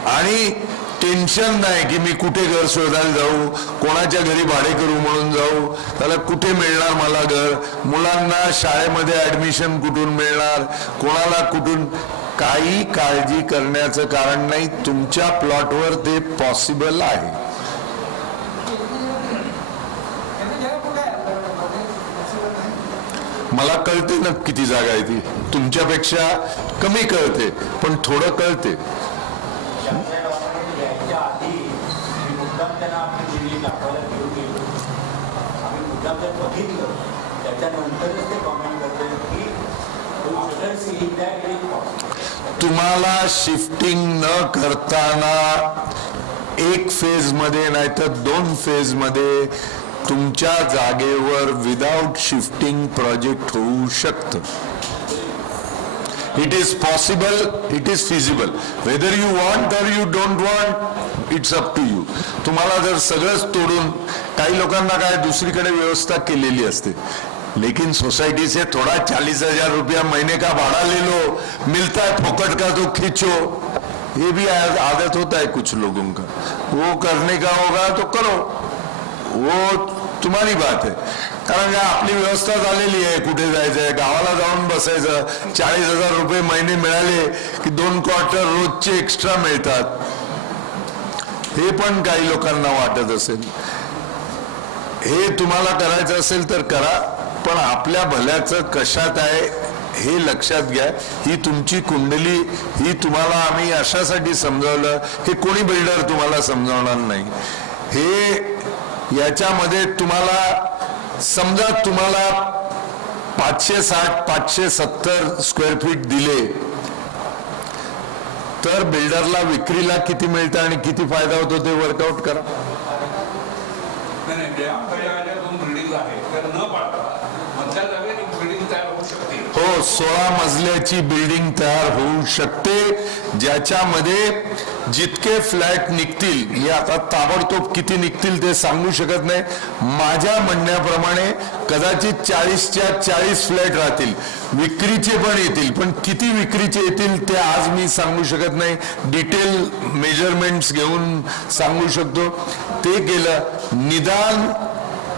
आणि टेन्शन नाही की मी कुठे घर शोधायला जाऊ, कोणाच्या घरी भाडे करू म्हणून जाऊ, त्याला कुठे मिळणार मला घर, मुलांना शाळेमध्ये ऍडमिशन कुठून मिळणार, कोणाला कुठून, काही काळजी करण्याचं कारण नाही. तुमच्या प्लॉटवर ते पॉसिबल आहे. मला कळते ना किती जागा आहे ती, तुमच्यापेक्षा कमी कळते पण थोडं कळते. यायच्या आधी मी मुद्दाम त्यांना आपली दिल्ली दाखवायला घेऊन गेलो. आम्ही मुद्दाम जर बघितलं त्याच्यानंतरच ते कमेंट करते की after seeing that it is possible. तुम्हाला शिफ्टिंग न करताना एक फेज मध्ये नाही तर 2 फेज मध्ये तुमच्या जागेवर विदाउट शिफ्टिंग प्रोजेक्ट होऊ शकतं. It is possible, it is feasible. Whether you want or you don't want, it's up to you. तुम्हाला जर सगळंच तोडून, काही लोकांना काय दुसरीकडे व्यवस्था केलेली असते, लेकिन सोसाइटी से थोड़ा 40,000 रुपया महीने का भाड़ा ले लो, मिलता है फोकट का तो खींचो. ये भी आदत होता है कुछ लोगों का. वो करने का होगा तो करो, वो तुम्हारी बात है. कारण का आपली व्यवस्था झालेली आहे, कुठे जायचंय, गावाला जाऊन बसायचं. 40,000 रुपये महिने मिळाले की 2 क्वार्टर रोजचे एक्स्ट्रा मिळतात. हे पण काही लोकांना वाटत असेल. हे तुम्हाला करायचं असेल तर करा, पण आपल्या भल्याचं कशात आहे हे लक्षात घ्या. ही तुमची कुंडली, ही तुम्हाला आम्ही अशासाठी समजावलं, हे कोणी बिल्डर तुम्हाला समजावणार नाही. हे याच्यामध्ये तुम्हाला समजा तुम्हाला 560 570 स्क्वेअर फीट दिले तर बिल्डरला विक्रीला किती मिळतं आणि किती फायदा होतो ते वर्कआउट करा. नाही ज्या आपल्या 2 बिल्डिंग आहेत त्या न पाडता मधल्या जागेत एक बिल्डिंग तयार होऊ शकते. हो, 16 मजल्याची बिल्डिंग तयार होऊ शकते, ज्याच्यामध्ये जितके फ्लॅट निघतील, हे आता ताबडतोब किती निघतील ते सांगू शकत नाही. माझ्या म्हणण्याप्रमाणे कदाचित 40च्या 40 फ्लॅट राहतील, विक्रीचे पण येतील, पण किती विक्रीचे येतील ते आज मी सांगू शकत नाही. डिटेल मेजरमेंट्स घेऊन सांगू शकतो. ते केलं निदान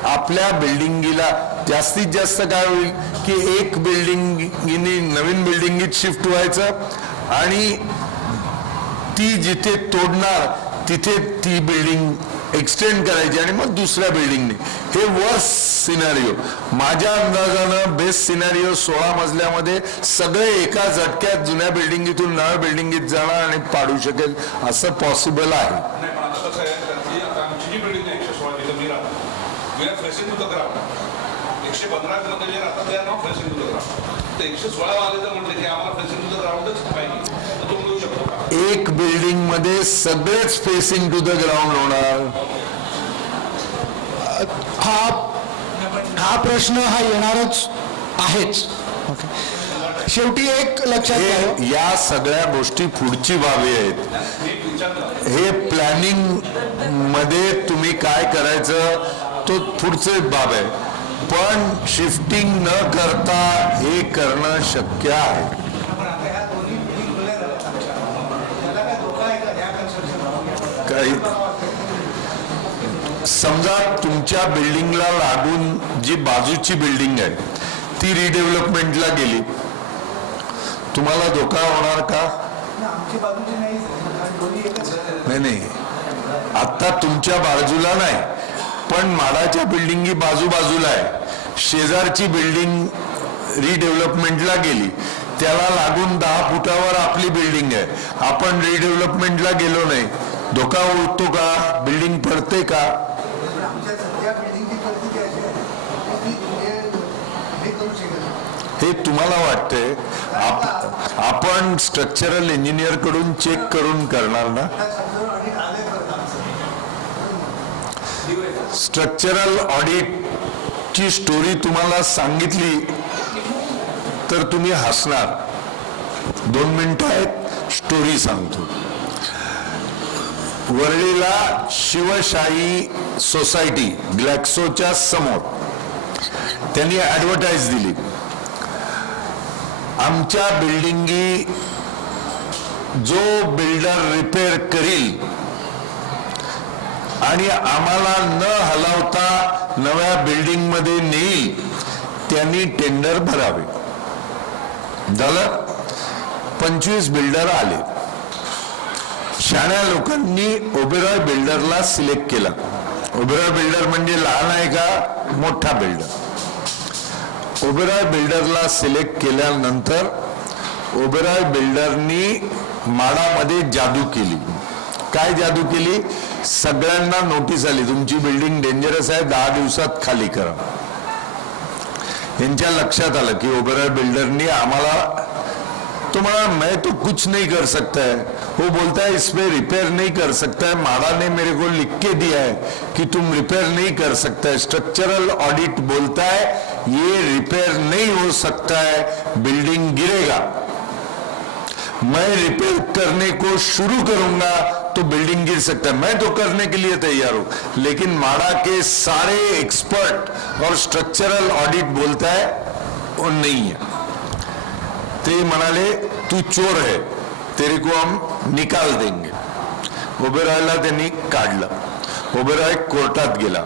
आपल्या बिल्डिंगीला जास्तीत जास्त काय होईल की एक बिल्डिंगीने नवीन बिल्डिंगीत शिफ्ट व्हायचं आणि ती जिथे तोडणार तिथे ती बिल्डिंग एक्सटेंड करायची आणि मग दुसऱ्या बिल्डिंगने. हे वर्स्ट सिनारिओ. माझ्या अंदाजानं बेस्ट सिनारिओ 16 मजल्यामध्ये सगळे एका झटक्यात जुन्या बिल्डिंगीतून नव्या बिल्डिंगीत जाणार आणि पाडू शकेल असं पॉसिबल आहे. नाही पण आता कसं आहे, त्याची आता आमची जी बिल्डिंग आहे 116 जिथं मी राहतो, we are facing to the ground. 115 मध्ये जे राहतात ते are not facing to the ground. तर 116 वाले म्हटलं की आम्हाला फेसिंग टू द ग्राउंडच पाहिजे, तर तो मिळू शकतो का? एक बिल्डिंग मध्ये सगळेच फेसिंग टू द ग्राउंड होणार. हा प्रश्न हा येणारच आहेच. शेवटी एक लक्षात घ्या, या सगळ्या गोष्टी पुढची बाबी आहेत. एक विचारलं हे प्लॅनिंग मध्ये तुम्ही काय करायचं तो पुढचे बाब आहे, पण शिफ्टिंग न करता हे करणं शक्य आहे. पण आता ह्या दोन्ही बिल्डिंग खुल्या झाल्या आमच्या. त्याला काय धोका आहे का ह्या कन्स्ट्रक्शन? काही समजा तुमच्या बिल्डिंगला लागून जी बाजूची बिल्डिंग आहे ती रिडेव्हलपमेंटला गेली, तुम्हाला धोका होणार का? आमची बाजूची नाही, दोन्ही एकच आहे. नाही, आता तुमच्या बाजूला नाही, पण माडाच्या बिल्डिंगी बाजूबाजूला आहे. शेजारची बिल्डिंग रिडेव्हलपमेंटला गेली, त्याला लागून 10 फुटावर आपली बिल्डिंग आहे, आपण रिडेव्हलपमेंटला गेलो नाही, धोका होतो का? बिल्डिंग पडते का? आमच्या सध्या बिल्डिंगची परिस्थिती अशी आहे की हे करू शकत. हे तुम्हाला वाटतंय. आपण स्ट्रक्चरल इंजिनियर कडून चेक करून करणार ना. स्ट्रक्चरल ऑडिटची स्टोरी तुम्हाला सांगितली तर तुम्ही हसणार. 2 मिनिटं आहेत, स्टोरी सांगतो. वरळीला शिवशाही सोसायटी ग्लॅक्सोच्या समोर त्यांनी ऍडव्हर्टाईज दिली, आमच्या बिल्डिंगी जो बिल्डर रिपेअर करील आणि आम्हाला न हलवता नव्या बिल्डिंग मध्ये नेईल त्यांनी टेंडर भरावे. झालं. 25 बिल्डर आले. शाण्या लोकांनी ओबेरॉय बिल्डरला सिलेक्ट केला. ओबेरॉय बिल्डर म्हणजे लहान आहे का मोठा बिल्डर? ओबेरॉय बिल्डरला सिलेक्ट केल्यानंतर ओबेरॉय बिल्डरनी माडामध्ये जादू केली. काय जादू केली? सगळ्यांना नोटीस आली, तुमची बिल्डिंग डेंजरस आहे, 10 दिवसात खाली करा. यांच्या लक्षात आलं की ओबेरॉय बिल्डरनी आम्हाला, तो म्हणा मैं तो कुछ नहीं कर सकता है, वो बोलता है इसमें रिपेयर नहीं कर सकता है, माड़ा ने मेरे को लिख के दिया है कि तुम रिपेयर नहीं कर सकता है. स्ट्रक्चरल ऑडिट बोलता है ये रिपेयर नहीं हो सकता है, बिल्डिंग गिरेगा. मैं रिपेयर करने को शुरू करूंगा तो बिल्डिंग गिर सकता है, मैं तो करने के लिए तैयार हूं. लेकिन माड़ा के सारे एक्सपर्ट और स्ट्रक्चरल ऑडिट बोलता है वो नहीं है. ते म्हणाले तू चोर है, तेरे को हम निकाल देंगे. ओबेरॉयला त्यांनी काढलं. ओबेरॉय कोर्टात गेला.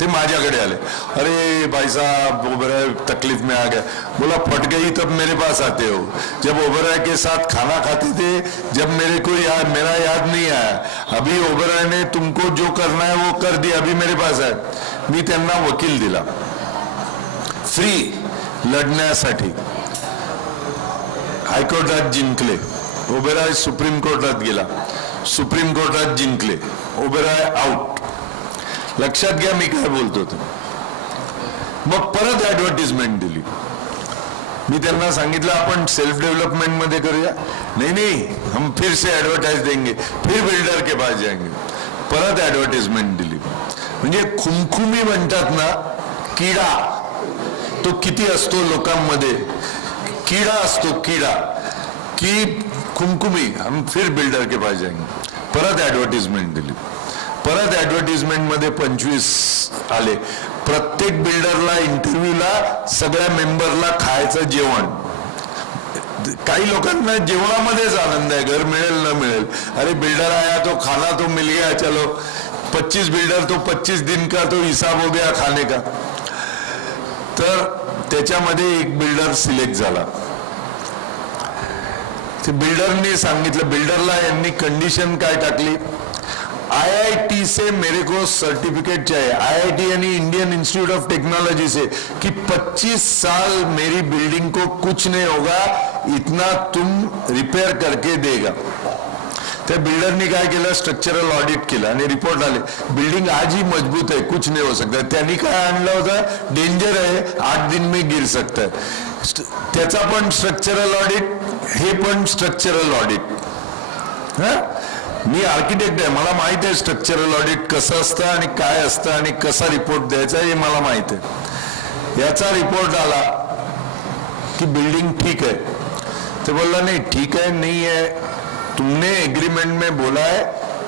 ते माझ्याकडे आले, अरे भाई साहब ओबेरॉय तकलीफ में आ गया. बोला फट गई तब मेरे पास आते हो, जब ओबेरॉय के साथ खाना खाते थे, जब मेरे को मेरा याद नहीं आया. अभी ओबेरॉय ने तुमको जो करना है वो कर दिया, अभी मेरे पास है. मी त्यांना वकील दिला फ्री लढण्यासाठी. हायकोर्टात जिंकले. ओबेरॉय सुप्रीम कोर्टात गेला, सुप्रीम कोर्टात जिंकले. ओबेरॉय आउट. लक्षात घ्या मी काय बोलतो ते. मग परत ऍडव्हर्टिजमेंट दिली. मी त्यांना सांगितलं आपण सेल्फ डेव्हलपमेंट मध्ये करूया. नहीं नहीं हम फिर से एडवर्टाइज देंगे, फिर बिल्डर के पास जाएंगे. परत ऍडव्हर्टिजमेंट दिली. म्हणजे खुमखुमी म्हणतात ना, किडा तो किती असतो लोकांमध्ये, कीड़ा असतो कीड़ा, की खुमखुमी हम फिर बिल्डर के पास जाएंगे. परत ऍडव्हर्टिजमेंट दिली. परत ऍडव्हर्टिजमेंट मध्ये 25 आले. प्रत्येक बिल्डरला इंटरव्ह्यूला सगळ्या मेंबरला खायचं जेवण. काही लोकांना जेवणामध्येच आनंद आहे, घर मिळेल न मिळेल. अरे बिल्डर आया तो खाना तो मिल गया, चलो 25 बिल्डर तो 25 दिन का तो हिसाब हो गया खाने का. तर त्याच्यामध्ये एक बिल्डर सिलेक्ट झाला. ते बिल्डरने सांगितलं, बिल्डरला यांनी कंडिशन काय टाकली, IIT से मेरे को सर्टिफिकेट चाहिए. IIT यानी इंडियन इंस्टीट्यूट ऑफ टेक्नोलॉजी से, कि 25 साल मेरी बिल्डिंग को कुछ नहीं होगा, इतना तुम रिपेयर करके देगा. त्या बिल्डरनी काय केलं, स्ट्रक्चरल ऑडिट केलं आणि रिपोर्ट आले, बिल्डिंग आज ही मजबूत है, कुछ नहीं हो सकता. त्यांनी काय आणलं होतं, डेंजर है, 8 दिन में गिर सकता है. त्याचा पण स्ट्रक्चरल ऑडिट, हे पण स्ट्रक्चरल ऑडिट. मी आर्किटेक्ट आहे, मला माहित आहे स्ट्रक्चरल ऑडिट कसं असतं आणि काय असतं आणि कसा रिपोर्ट द्यायचा हे मला माहित आहे. याचा रिपोर्ट आला की बिल्डिंग ठीक है. तो बोला नहीं ठीक है नहीं है, तुमने एग्रीमेंट में बोला है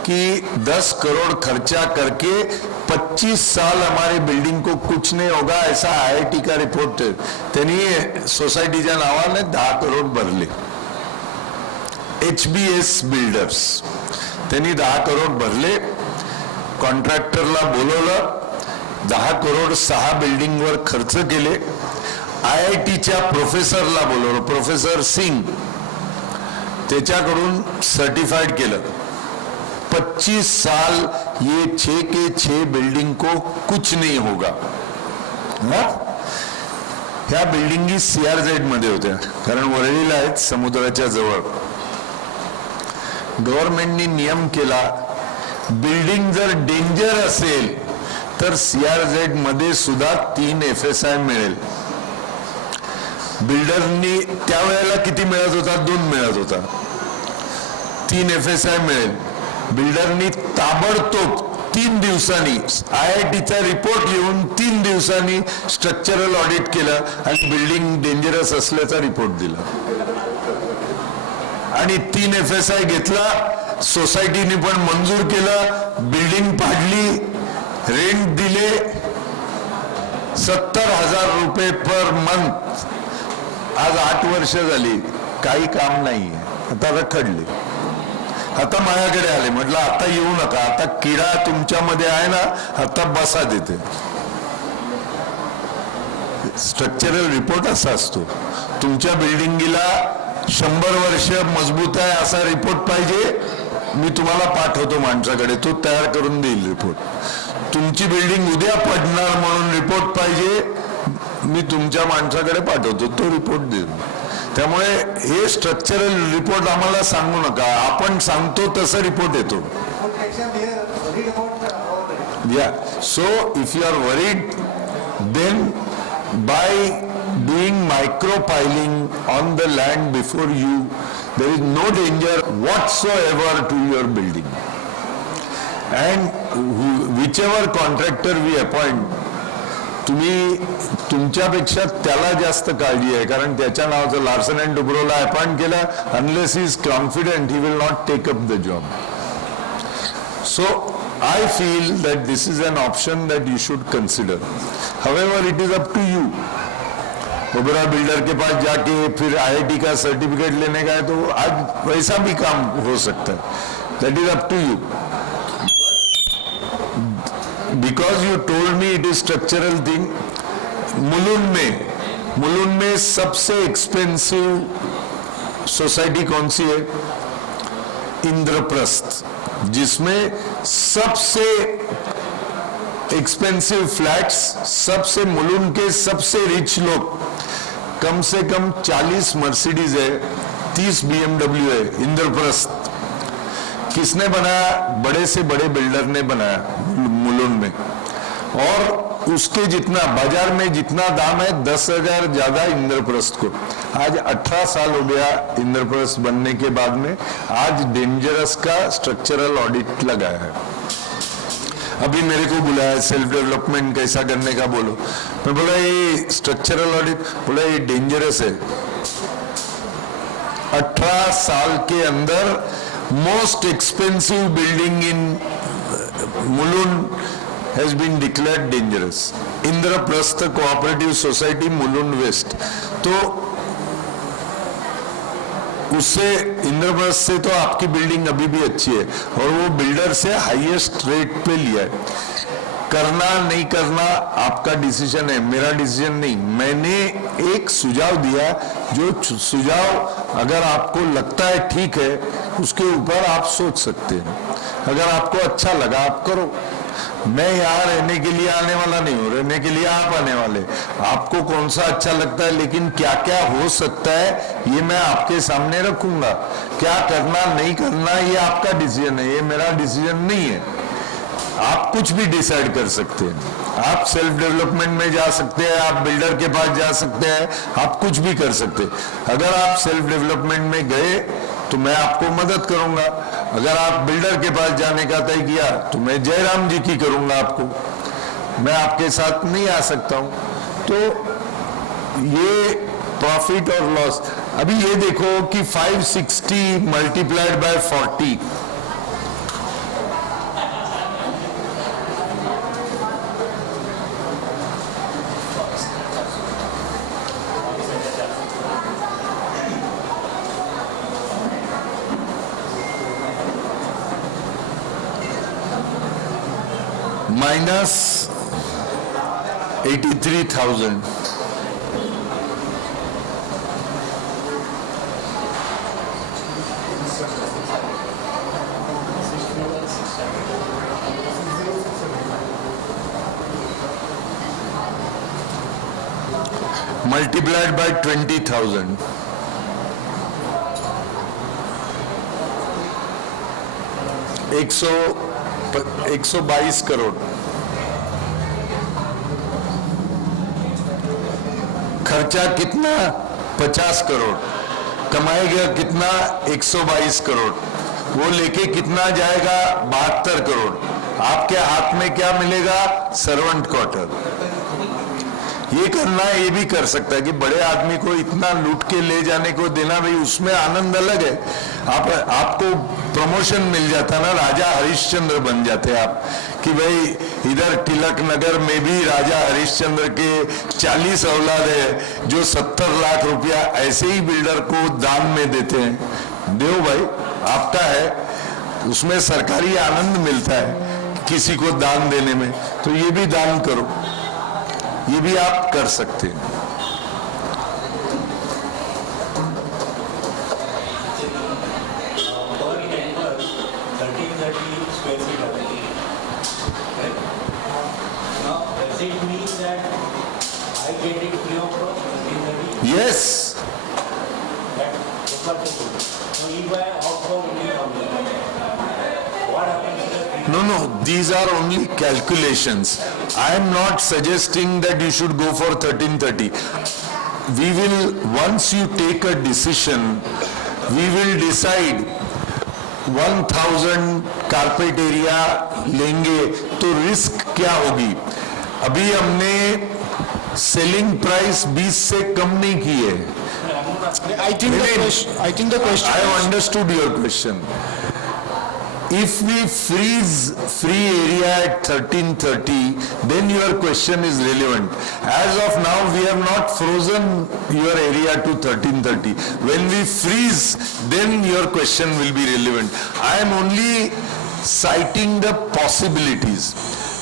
कि 10 करोड़ खर्चा करके 25 साल हमारी बिल्डिंग को कुछ नहीं होगा, ऐसा IIT का रिपोर्ट है. त्यांनी सोसायटीच्या नावाने 10 करोड भरले. HBS बिल्डर्स त्यांनी 10 करोड भरले. कॉन्ट्रॅक्टरला बोलवलं, 10 करोड 6 बिल्डिंगवर खर्च केले. IITच्या प्रोफेसरला बोलवलं, प्रोफेसर सिंग, त्याच्याकडून सर्टिफाइड केलं 25 साल ये 6 के 6 बिल्डिंग को कुछ नहीं होगा. ह्या बिल्डिंगी CRZ मध्ये होत्या, कारण वरळीला आहेत समुद्राच्या जवळ. गव्हर्नमेंटनी नियम केला, बिल्डिंग जर डेंजर असेल तर CRZ मध्ये सुद्धा 3 FSI मिळेल. बिल्डरनी त्यावेळेला किती मिळत होता, 2 मिळत होता. 3 FSI मिळेल. बिल्डरनी ताबडतोब 3 दिवसांनी IITचा रिपोर्ट येऊन 3 दिवसांनी स्ट्रक्चरल ऑडिट केलं आणि बिल्डिंग डेंजरस असल्याचा रिपोर्ट दिला आणि 3 FSI घेतला. सोसायटीने पण मंजूर केलं. बिल्डिंग पाडली, रेंट दिले 70,000 रुपये पर मंथ. आज 8 वर्ष झाली, काही काम नाही. आता रखडले. आता माझ्याकडे आले, म्हटलं आता येऊ नका, आता किडा तुमच्यामध्ये आहे ना, आता बसा देते. स्ट्रक्चरल रिपोर्ट असा असतो, तुमच्या बिल्डिंगीला 100 वर्ष मजबूत आहे असा रिपोर्ट पाहिजे, मी तुम्हाला पाठवतो माणसाकडे, तो तयार करून देईल रिपोर्ट. तुमची बिल्डिंग उद्या पडणार म्हणून रिपोर्ट पाहिजे, मी तुमच्या माणसाकडे पाठवतो, तो रिपोर्ट देईल. त्यामुळे हे स्ट्रक्चरल रिपोर्ट आम्हाला सांगू नका, आपण सांगतो तसं रिपोर्ट येतो. Yeah, so if you are worried, then by doing micro-piling on the land before you, there is no danger whatsoever to your building. And whichever contractor we appoint, तुम्ही तुमच्यापेक्षा त्याला जास्त काळजी आहे, कारण त्याच्या नावाचं लार्सन अँड टुब्रोला अपॉइंट केला. Unless he is confident he will not take up the job. So I feel that this is an option that you should consider. However, it is up to you. Oberoi builder K pass जाके फिर IIT का सर्टिफिकेट लेने का है तो आज वैसा भी काम हो सकता है. That is up to you. Because you told me it is structural thing. Mulund में सबसे एक्सपेंसिव सोसाइटी कौन सी है? इंद्रप्रस्थ, जिसमें सबसे एक्सपेंसिव फ्लैट्स, सबसे मुलुंड के सबसे रिच लोग, कम से कम 40 मर्सिडीज है, 30 BMW है. इंद्रप्रस्थ किसने बनाया? बड़े से बड़े बिल्डर ने बनाया मुलुंड में. और उसके जितना बाजार में जितना दाम है 10,000 ज्यादा इंद्रप्रस्थ को. आज 18 साल हो गया इंद्रप्रस्थ बनने के बाद में. आज डेंजरस का स्ट्रक्चरल ऑडिट लगाया है. अभी मेरे को बुलाया सेल्फ डेवलपमेंट कैसा करने का बोलो. मैं बोला ये स्ट्रक्चरल ऑडिट, बोला ये डेंजरस है. 18 साल के अंदर most expensive building in Mulund has been declared dangerous. Indraprastha cooperative society Mulund west. तो उससे इंद्रप्रस्थ से तो आपकी बिल्डिंग अभी भी अच्छी है और वो बिल्डर से हाईएस्ट रेट पे लिया है. करना नहीं करना आपका डिसीजन है, मेरा डिसीजन नहीं. मैंने एक सुझाव दिया, जो सुझाव अगर आपको लगता है ठीक है उसके ऊपर आप सोच सकते हैं. अगर आपको अच्छा लगा आप करो. मैं यहाँ रहने के लिए आने वाला नहीं हूँ, रहने के लिए आप आने वाले. आपको कौन सा अच्छा लगता है, लेकिन क्या क्या हो सकता है ये मैं आपके सामने रखूंगा. क्या करना नहीं करना ये आपका डिसीजन है, ये मेरा डिसीजन नहीं है. आप कुछ भी डिसाइड कर सकते हैं. आप सेल्फ डेवलपमेंट में जा सकते हैं, आप बिल्डर के पास जा सकते हैं, आप कुछ भी कर सकते हैं. अगर आप सेल्फ डेवलपमेंट में गए तो मैं आपको मदद करूंगा. अगर आप बिल्डर के पास जाने का तय किया तो मैं जयराम जी की करूंगा आपको. मैं आपके साथ नहीं आ सकता हूं. तो ये प्रॉफिट और लॉस. अभी ये देखो कि 560 multiplied by 40, minus 83,000. multiplied by 20,000. एक सौ 122 करोड़. खर्चा कितना? 50 करोड़. कमाएगा कितना? 122 करोड़. वो लेके कितना जाएगा? 72 करोड़. आपके हाथ में क्या मिलेगा? Servant quarter. ये करना, ये भी कर सकता है कि बड़े आदमी को इतना लूट के ले जाने को देना, भाई उसमें आनंद अलग है. आपको प्रमोशन मिल जाता ना, राजा हरिश्चंद्र बन जाते आप कि भाई इधर तिलक नगर में भी राजा हरिश्चंद्र के 40 औलाद है जो 70 लाख रुपया ऐसे ही बिल्डर को दान में देते हैं. देव भाई, आपका है, उसमें सरकारी आनंद मिलता है किसी को दान देने में. तो ये भी दान करो, ये भी आप कर सकते हैं. I get it free of cost, Yes. So if I opt for only what happens to the No, these are only calculations. I am not suggesting that you should go for 1330. We will, once you take a decision, we will decide 1000 carpet area लेंगे तो रिस्क क्या होगी. अभी हमने सेलिंग प्राइस 20 से कम नहीं की है. I think the question I have understood your question. If we freeze free area at 1330, then your question is relevant. As of now, we have not frozen your area to 1330. When we freeze, then your question will be relevant. I am only citing the possibilities.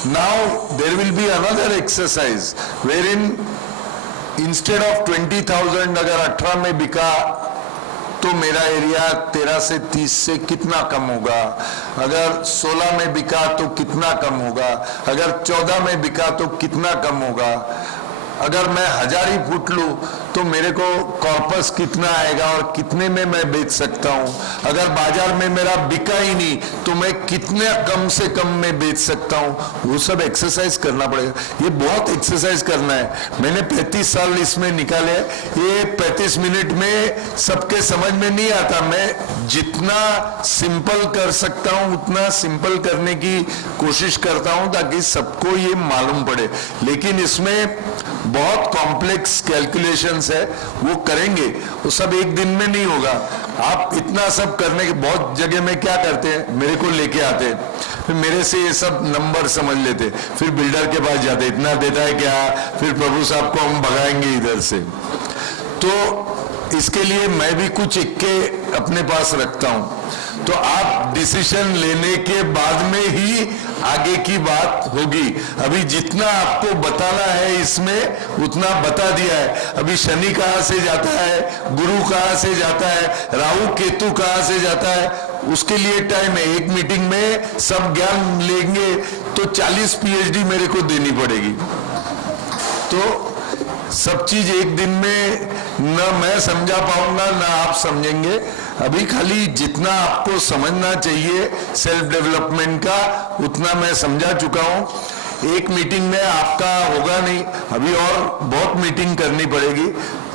Now, there will be another exercise wherein instead of 20,000 अगर 18 में बिका तो मेरा एरिया 13 से 30 से कितना कम होगा. अगर 16 में बिका तो कितना कम होगा. अगर 14 में बिका तो कितना कम होगा. अगर मैं 1000 ही फुट लूं तो मेरे को कॉर्पस कितना आएगा और कितने में मैं बेच सकता हूं. अगर बाजार में मेरा बिका ही नहीं तो मैं कितने कम से कम में बेच सकता हूं. वो सब एक्सरसाइज करना पड़ेगा. ये बहुत एक्सरसाइज करना है. मैंने 35 साल इसमें निकाले. ये 35 मिनट में सबके समझ में नहीं आता. मैं जितना सिंपल कर सकता हूं उतना सिंपल करने की कोशिश करता हूं ताकि सबको ये मालूम पड़े. लेकिन इसमें बहुत कॉम्प्लेक्स कैलकुलेशंस है, वो करेंगे. वो सब एक दिन में नहीं होगा. आप इतना सब करने के बहुत जगह में क्या करते हैं, मेरे को लेके आते हैं, फिर मेरे से ये सब नंबर समझ लेते, फिर बिल्डर के पास जाते, इतना देता है क्या, फिर प्रभु साहब को हम भगाएंगे इधर से. तो इसके लिए मैं भी कुछ इक्के अपने पास रखता हूं. तो आप डिसीजन लेने के बाद में ही आगे की बात होगी. अभी जितना आपको बताना है इसमें उतना बता दिया है. अभी शनि कहाँ से जाता है, गुरु कहाँ से जाता है, राहु केतु कहाँ से जाता है, उसके लिए टाइम है. एक मीटिंग में सब ज्ञान लेंगे तो 40 PhD मेरे को देनी पड़ेगी. तो सब चीज एक दिन में न मैं समझा पाऊंगा न आप समझेंगे. अभी खाली जितना आपको समझना चाहिए सेल्फ डेवलपमेंट का उतना मैं समझा चुका हूं. एक मीटिंग में आपका होगा नहीं, अभी और बहुत मीटिंग करनी पड़ेगी.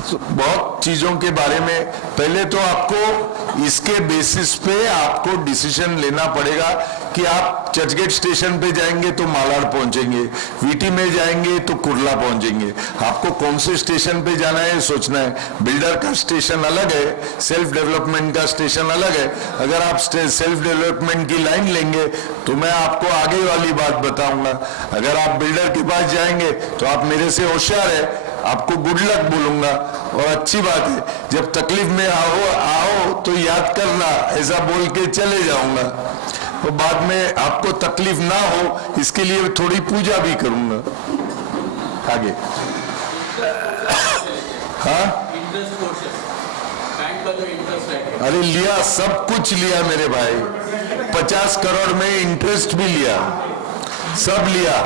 बहुत चीजों के बारे में पहले तो आपको इसके बेसिस पे आपको डिसीजन लेना पड़ेगा कि आप चर्चगेट स्टेशन पे जाएंगे तो मालाड पहुंचेंगे, वीटी में जाएंगे तो कुर्ला पहुंचेंगे. आपको कौन से स्टेशन पे जाना है सोचना है. बिल्डर का स्टेशन अलग है, सेल्फ डेवलपमेंट का स्टेशन अलग है. अगर आप सेल्फ डेवलपमेंट की लाइन लेंगे तो मैं आपको आगे वाली बात बताऊंगा. अगर आप बिल्डर के पास जाएंगे तो आप मेरे से होशियार है, आपको गुड लक बोलूंगा. और अच्छी बात है, जब तकलीफ में आओ तो याद करना, ऐसा बोल के चले जाऊंगा. और बाद में आपको तकलीफ ना हो इसके लिए थोड़ी पूजा भी करूंगा. आगे हाँ, इंटरेस्ट पोर्शन बैंक का जो इंटरेस्ट है, अरे लिया, सब कुछ लिया मेरे भाई. 50 करोड़ में इंटरेस्ट भी लिया, सब लिया.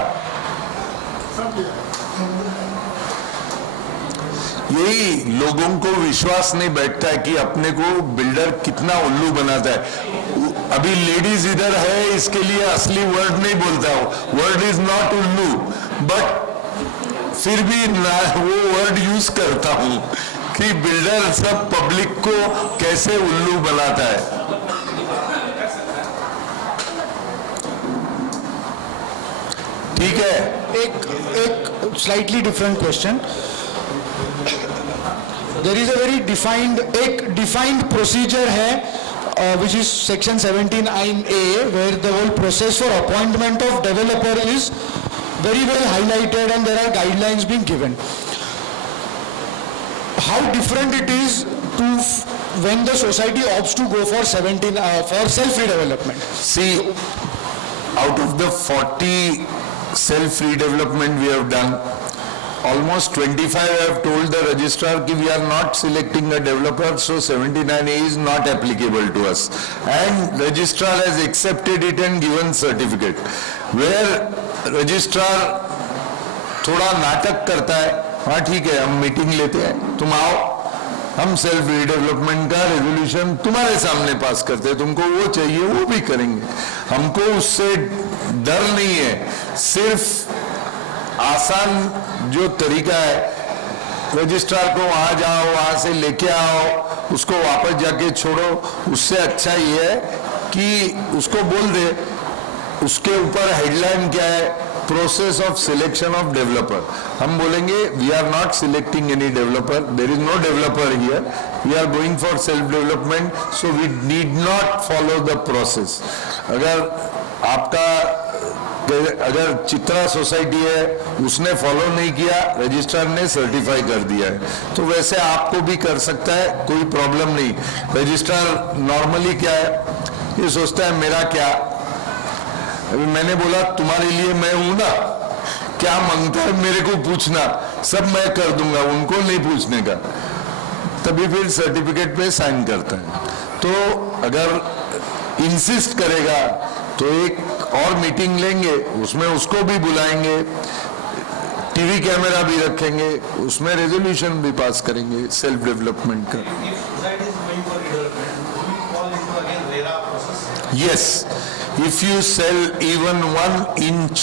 यही लोगों को विश्वास नहीं बैठता है कि अपने को बिल्डर कितना उल्लू बनाता है. अभी लेडीज इधर है इसके लिए असली वर्ड नहीं बोलता हूं. वर्ड इज नॉट उल्लू, बट फिर भी वो वर्ड यूज करता हूं कि बिल्डर सब पब्लिक को कैसे उल्लू बनाता है. ठीक है. एक slightly different question. There is a very defined procedure है which is section 17(a) where the whole process for appointment of developer is very well highlighted and there are guidelines being given. How different it is to when the society opts to go for for self-redevelopment. See, out of the 40 self-redevelopment we have done, almost 25 have told the registrar कि we are not selecting a developer, so 79A is not applicable to us. And registrar has accepted it and given certificate. Where registrar थोड़ा नाटक करता है हाँ ठीक है, हम मीटिंग लेते हैं, तुम आओ, हम सेल्फ रीडेवलपमेंट का रेजोल्यूशन तुम्हारे सामने पास करते हैं, तुमको वो चाहिए वो भी करेंगे, हमको उससे डर नहीं है। सिर्फ आसान जो तरीका है, रजिस्ट्रार को वहां जाओ, वहां से लेके आओ, उसको वापस जाके छोड़ो, उससे अच्छा ये है कि उसको बोल दे, उसके ऊपर हेडलाइन क्या है, process of selection of developer. हम बोलेंगे we are not selecting any developer, there is no developer here, we are going for self development, so we need not follow the process. अगर चित्रा सोसाइटी है, उसने फॉलो नहीं किया, रजिस्ट्रार ने सर्टिफाई कर दिया है, तो वैसे आपको भी कर सकता है, कोई प्रॉब्लम नहीं। रजिस्ट्रार नॉर्मली क्या है, ये सोचता है मेरा क्या, अभी मैंने बोला तुम्हारे लिए मैं हूं ना, क्या मांगता है मेरे को पूछना, सब मैं कर दूंगा, उनको नहीं पूछने का, तभी फिर सर्टिफिकेट पे साइन करता है। तो अगर इंसिस्ट करेगा तो एक और मीटिंग लेंगे, उसमें उसको भी बुलाएंगे, टीवी कैमरा भी रखेंगे, उसमें रेजोल्यूशन भी पास करेंगे सेल्फ डेवलपमेंट का। Yes, if you sell even 1 inch,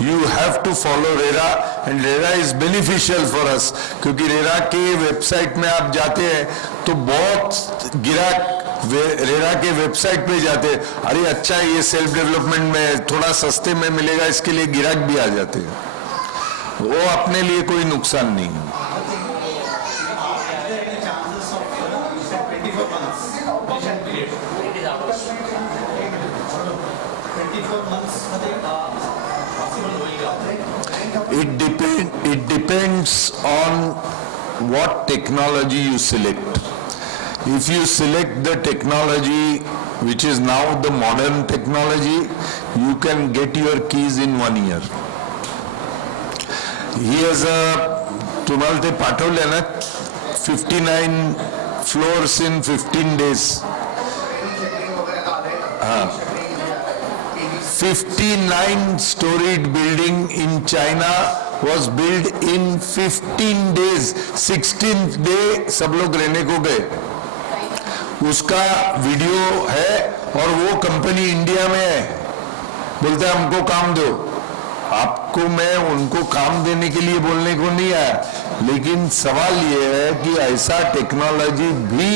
you have to follow RERA, and RERA is beneficial for us, क्योंकि RERA के वेबसाइट में आप जाते हैं तो बहुत गिराक रेरा के वेबसाइट पे जाते हैं, अरे अच्छा ये सेल्फ डेवलपमेंट में थोड़ा सस्ते में मिलेगा, इसके लिए गिराक भी आ जाते हैं, वो अपने लिए कोई नुकसान नहीं है। It depends on what technology you select. If you select the technology which is now the modern technology, you can get your keys in 1 year. Here's तुम्हाला ते पाठवले ना, 59 floors in 15 days. 59-storied building in China was built in 15 days. 16th day सब लोग रहने को गए, उसका वीडियो है, और वो कंपनी इंडिया में है, बोलता है हमको काम दो। आपको मैं उनको काम देने के लिए बोलने को नहीं आया, लेकिन सवाल ये है कि ऐसा टेक्नोलॉजी भी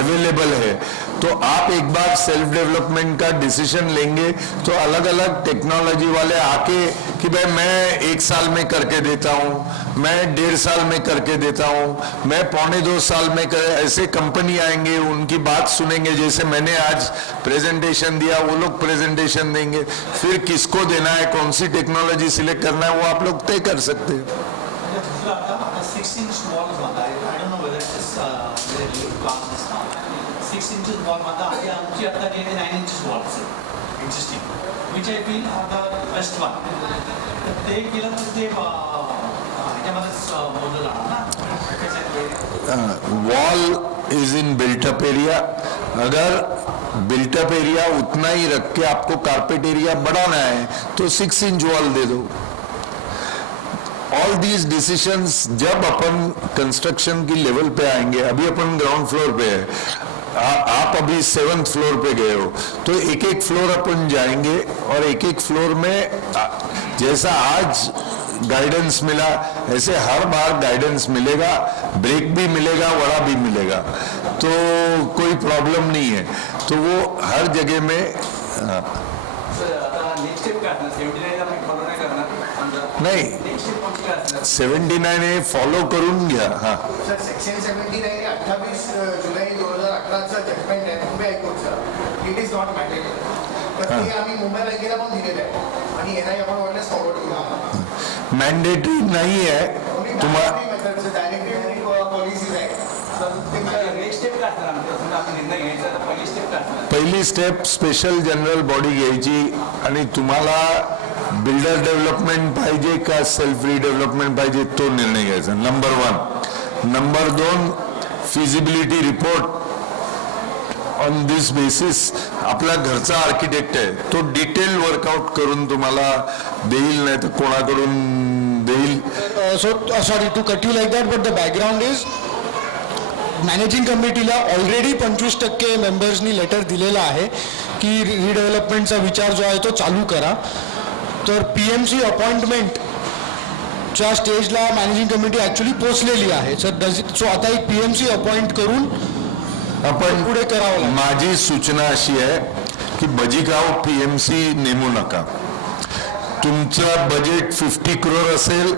अवेलेबल है, तो आप एक बार सेल्फ डेवलपमेंट का डिसीजन लेंगे तो अलग अलग टेक्नोलॉजी वाले आके कि भाई मैं 1 साल में करके देता हूँ, मैं 1.5 साल में करके देता हूँ, मैं 1.25 साल में ऐसे कंपनी आएंगे, उनकी बात सुनेंगे, जैसे मैंने आज प्रेजेंटेशन दिया, वो लोग प्रेजेंटेशन देंगे, फिर किसको देना है, कौन सी टेक्नोलॉजी सिलेक्ट करना है, वो आप लोग तय कर सकते हैं। 6 inch walls बंदा है, I don't know whether it is really class this now. 6 inches wall बंदा आगे आमची आता गेले 9 inches walls existing, which I feel are the best one. तर ते केलं तर ते ह्याच्यामध्येच मोजलं जाणार ना. Wall is in built up area, अगर बिल्टअप एरिया उतना ही रख के आपको कारपेट एरिया बढ़ाना है तो 6 इंच वॉल दे दो। ऑल दीज डिसीजंस जब अपन कंस्ट्रक्शन की लेवल पे आएंगे, अभी अपन ग्राउंड फ्लोर पे है, आप अभी 7th फ्लोर पे गए हो, तो एक एक फ्लोर अपन जाएंगे और एक एक फ्लोर में जैसा आज गाइडेंस मिला ऐसे हर बार गाइडेंस मिलेगा, ब्रेक भी मिलेगा, वड़ा भी मिलेगा, तो कोई प्रॉब्लम नहीं है, तो वो हर जगह में नहीं 79 हे फॉलो करून घ्या। हा सर सेक्शन 79 आहे 28 जुलै 2018चा जजमेंट आहे मुंबई हायकोर्टचा, इट इज नॉट मॅन्डेटरी, तर ते आम्ही मुंबई बँकेला पण दिलेलं आहे आणि एनआय आपण वाटल्यास फॉरवर्ड करू। मॅन्डेटरी नाही आहे तुम्हाला, डायरेक्टली पॉलिसीज आहे, नेक्स्ट स्टेप काय असणार, समजा आपण निर्णय घ्यायचा तर पहिली स्टेप काय असणार? पहिली स्टेप स्पेशल जनरल बॉडी घ्यायची आणि तुम्हाला बिल्डर डेव्हलपमेंट पाहिजे का सेल्फ रिडेव्हलपमेंट पाहिजे तो निर्णय घ्यायचा, number 1। Number 2, feasibility report on this basis, आपला घरचा आर्किटेक्ट आहे तो डिटेल वर्कआउट करून तुम्हाला देईल, नाही तर कोणाकडून देईल sorry to cut you like that, but the background is managing कमिटीला ऑलरेडी 25% मेंबर्सनी लेटर दिलेलं आहे की रिडेव्हलपमेंटचा विचार जो आहे तो चालू करा. तर PMC अपॉइंटमेंटच्या स्टेजला मॅनेजिंग कमिटी ॲक्च्युली पोचलेली आहे. सो आता एक PMC अपॉइंट करून आपण पुढे करावं लागेल. माझी सूचना अशी आहे की बजिगाव PMC नेमू नका. तुमचं बजेट 50 करोड असेल,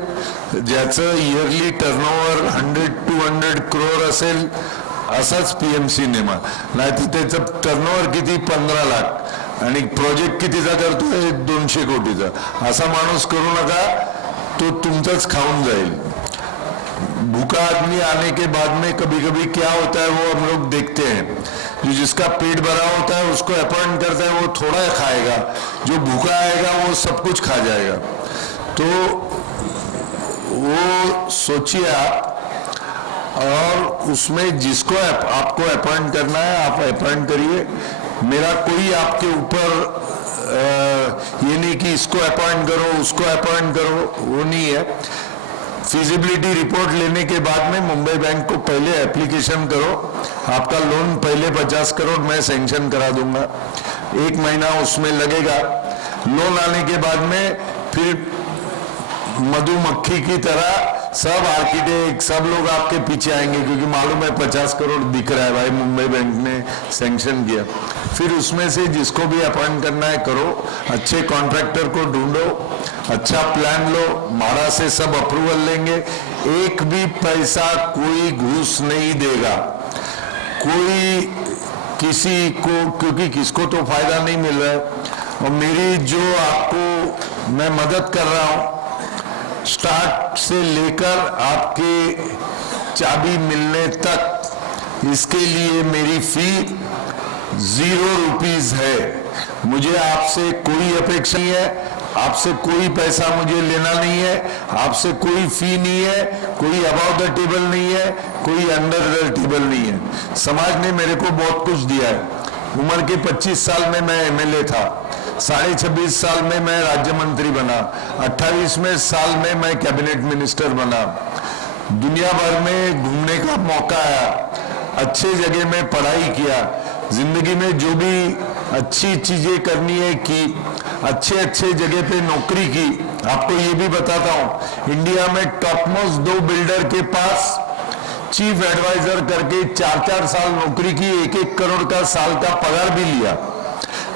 ज्याचं इयरली टर्नओव्हर 100-200 करोड असेल, असाच PMC नेमा. नाहीतर त्याचं टर्नओव्हर किती 15 लाख आणि प्रोजेक्ट कितीचा करतोय 200 कोटीचा. असा माणूस करू नका, तो तुमचंच खाऊन जाईल. भूखा आदमी आने के बाद में कभी कभी क्या होता है वो हम लोग देखते हैं. जो जिसका पेट भरा होता है उसको अपॉइंट करता है, वो थोड़ा खाएगा. जो भूखा आएगा वो सब कुछ खा जाएगा. तो वो सोचिए आप, और उसमें जिसको आपको अपॉइंट करना है आप अपॉइंट करिए. मेरा कोई आपके ऊपर ये नहीं कि इसको अपॉइंट करो उसको अपॉइंट करो, वो नहीं है. फिजिबिलिटी रिपोर्ट लेने के बाद में मुंबई बैंक को पहले एप्लीकेशन करो. आपका लोन पहले 50 करोड़ मैं सैंक्शन करा दूंगा. 1 महीना उसमें लगेगा. लोन आने के बाद में फिर मधुमक्खी की तरह सब आर्किटेक्ट सब लोग आपके पीछे आएंगे, क्योंकि मालूम है 50 करोड़ दिख रहा है भाई, मुंबई बैंक ने सैंक्शन किया. फिर उसमें से जिसको भी अपॉइंट करना है करो. अच्छे कॉन्ट्रैक्टर को ढूंढो, अच्छा प्लान लो, मारा से सब अप्रूवल लेंगे. एक भी पैसा कोई घूस नहीं देगा कोई किसी को, क्योंकि किसको तो फायदा नहीं मिल रहा है. और मेरी जो आपको मैं मदद कर रहा हूं, स्टार्ट से लेकर आपके चाबी मिलने तक, इसके लिए मेरी फी 0 रुपीस है. मुझे आपसे कोई अपेक्षा नहीं है, आपसे कोई पैसा मुझे लेना नहीं है, आपसे कोई फी नहीं है, कोई अबाव द टेबल नहीं है, कोई अंडर द टेबल नहीं है. समाज ने मेरे को बहुत कुछ दिया है. उम्र के 25 साल में मैं MLA था, 26.5 साल में मैं राज्य मंत्री बना, 28वें साल में मैं कैबिनेट मिनिस्टर बना. दुनिया भर में घूमने का मौका आया, अच्छे जगह में पढ़ाई किया, जिंदगी में जो भी अच्छी चीजें करनी है की, अच्छे अच्छे जगह पे नौकरी की. आपको ये भी बताता हूँ, इंडिया में टॉप मोस्ट 2 बिल्डर के पास चीफ एडवाइजर करके 4-4 साल नौकरी की, 1-1 करोड़ का साल का पगार भी लिया.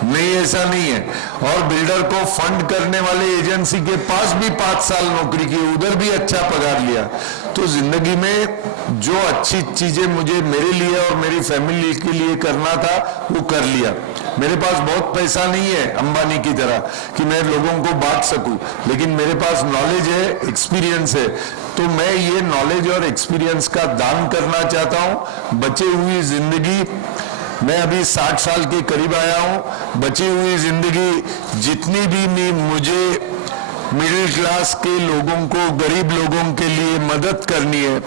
नहीं, ऐसा नहीं है. और बिल्डर को फंड करने वाले एजेंसी के पास भी 5 साल नौकरी की, उधर भी अच्छा पगार लिया. तो जिंदगी में जो अच्छी चीजें मुझे मेरे लिए और मेरी फैमिली के लिए करना था वो कर लिया. मेरे पास बहुत पैसा नहीं है अंबानी की तरह कि मैं लोगों को बांट सकूं, लेकिन मेरे पास नॉलेज है, एक्सपीरियंस है. तो मैं ये नॉलेज और एक्सपीरियंस का दान करना चाहता हूं. बची हुई जिंदगी, मैं अभी 60 साल के करीब आया हूं, बची हुई जिंदगी जितनी भी मुझे मिडिल क्लास के लोगों को, गरीब लोगों के लिए मदद करनी है.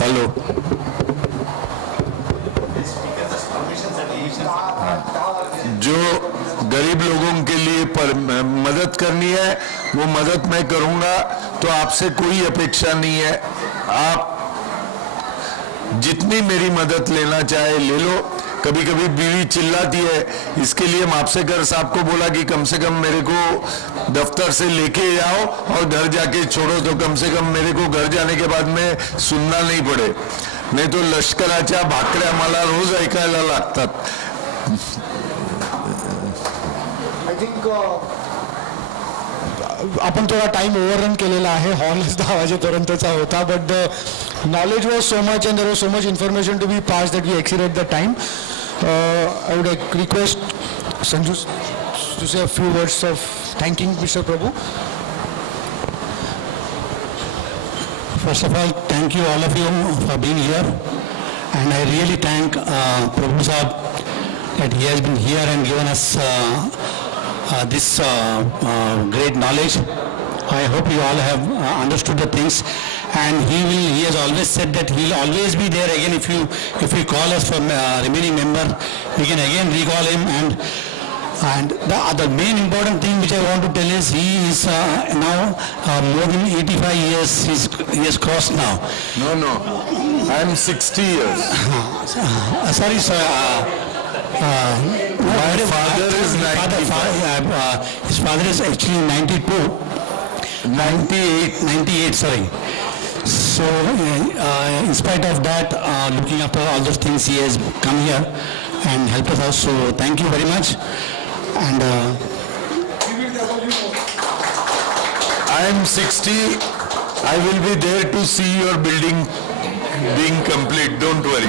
हेलो, जो गरीब लोगों के लिए मदद करनी है वो मदद मैं करूंगा. तो आपसे कोई अपेक्षा नहीं है, आप जितनी मेरी मदद लेना चाहे ले लो. कभी कभी बीवी चिल्लाती है, इसके लिए मापसेकर साहब को बोला कि कम से कम मेरे को दफ्तर से लेके आओ और घर जाके छोड़ो, तो कम से कम मेरे को घर जाने के बाद में सुनना नहीं पड़े. नहीं तो लष्कराच्या भाकऱ्या मला रोज ऐकायला लागतात. आय थिंक आपण थोडा टाइम ओव्हररन केलेला आहे. हॉल 10 वाजेपर्यंतचा होता, but the knowledge was so much and there was so much information to be passed that we exceeded the time. I would request Sanju to say a few words of thanking Mr. Prabhu. First of all, thank you all of you for being here, and I really thank Prabhu Saab that he has been here and given us this great knowledge. I hope you all have understood the things, and he has always said that he will always be there again. If you call us for remaining member, we can again recall him, and And the main important thing which I want to tell is he is now more than 85 years he has crossed now. No. I'm 60 years. Sorry, sir. My father is 95. His father is actually 92. 98, sorry. So, in spite of that, looking after all those things, he has come here and helped us out. So, thank you very much. And I'm 60. I will be there to see your building being complete. Don't worry.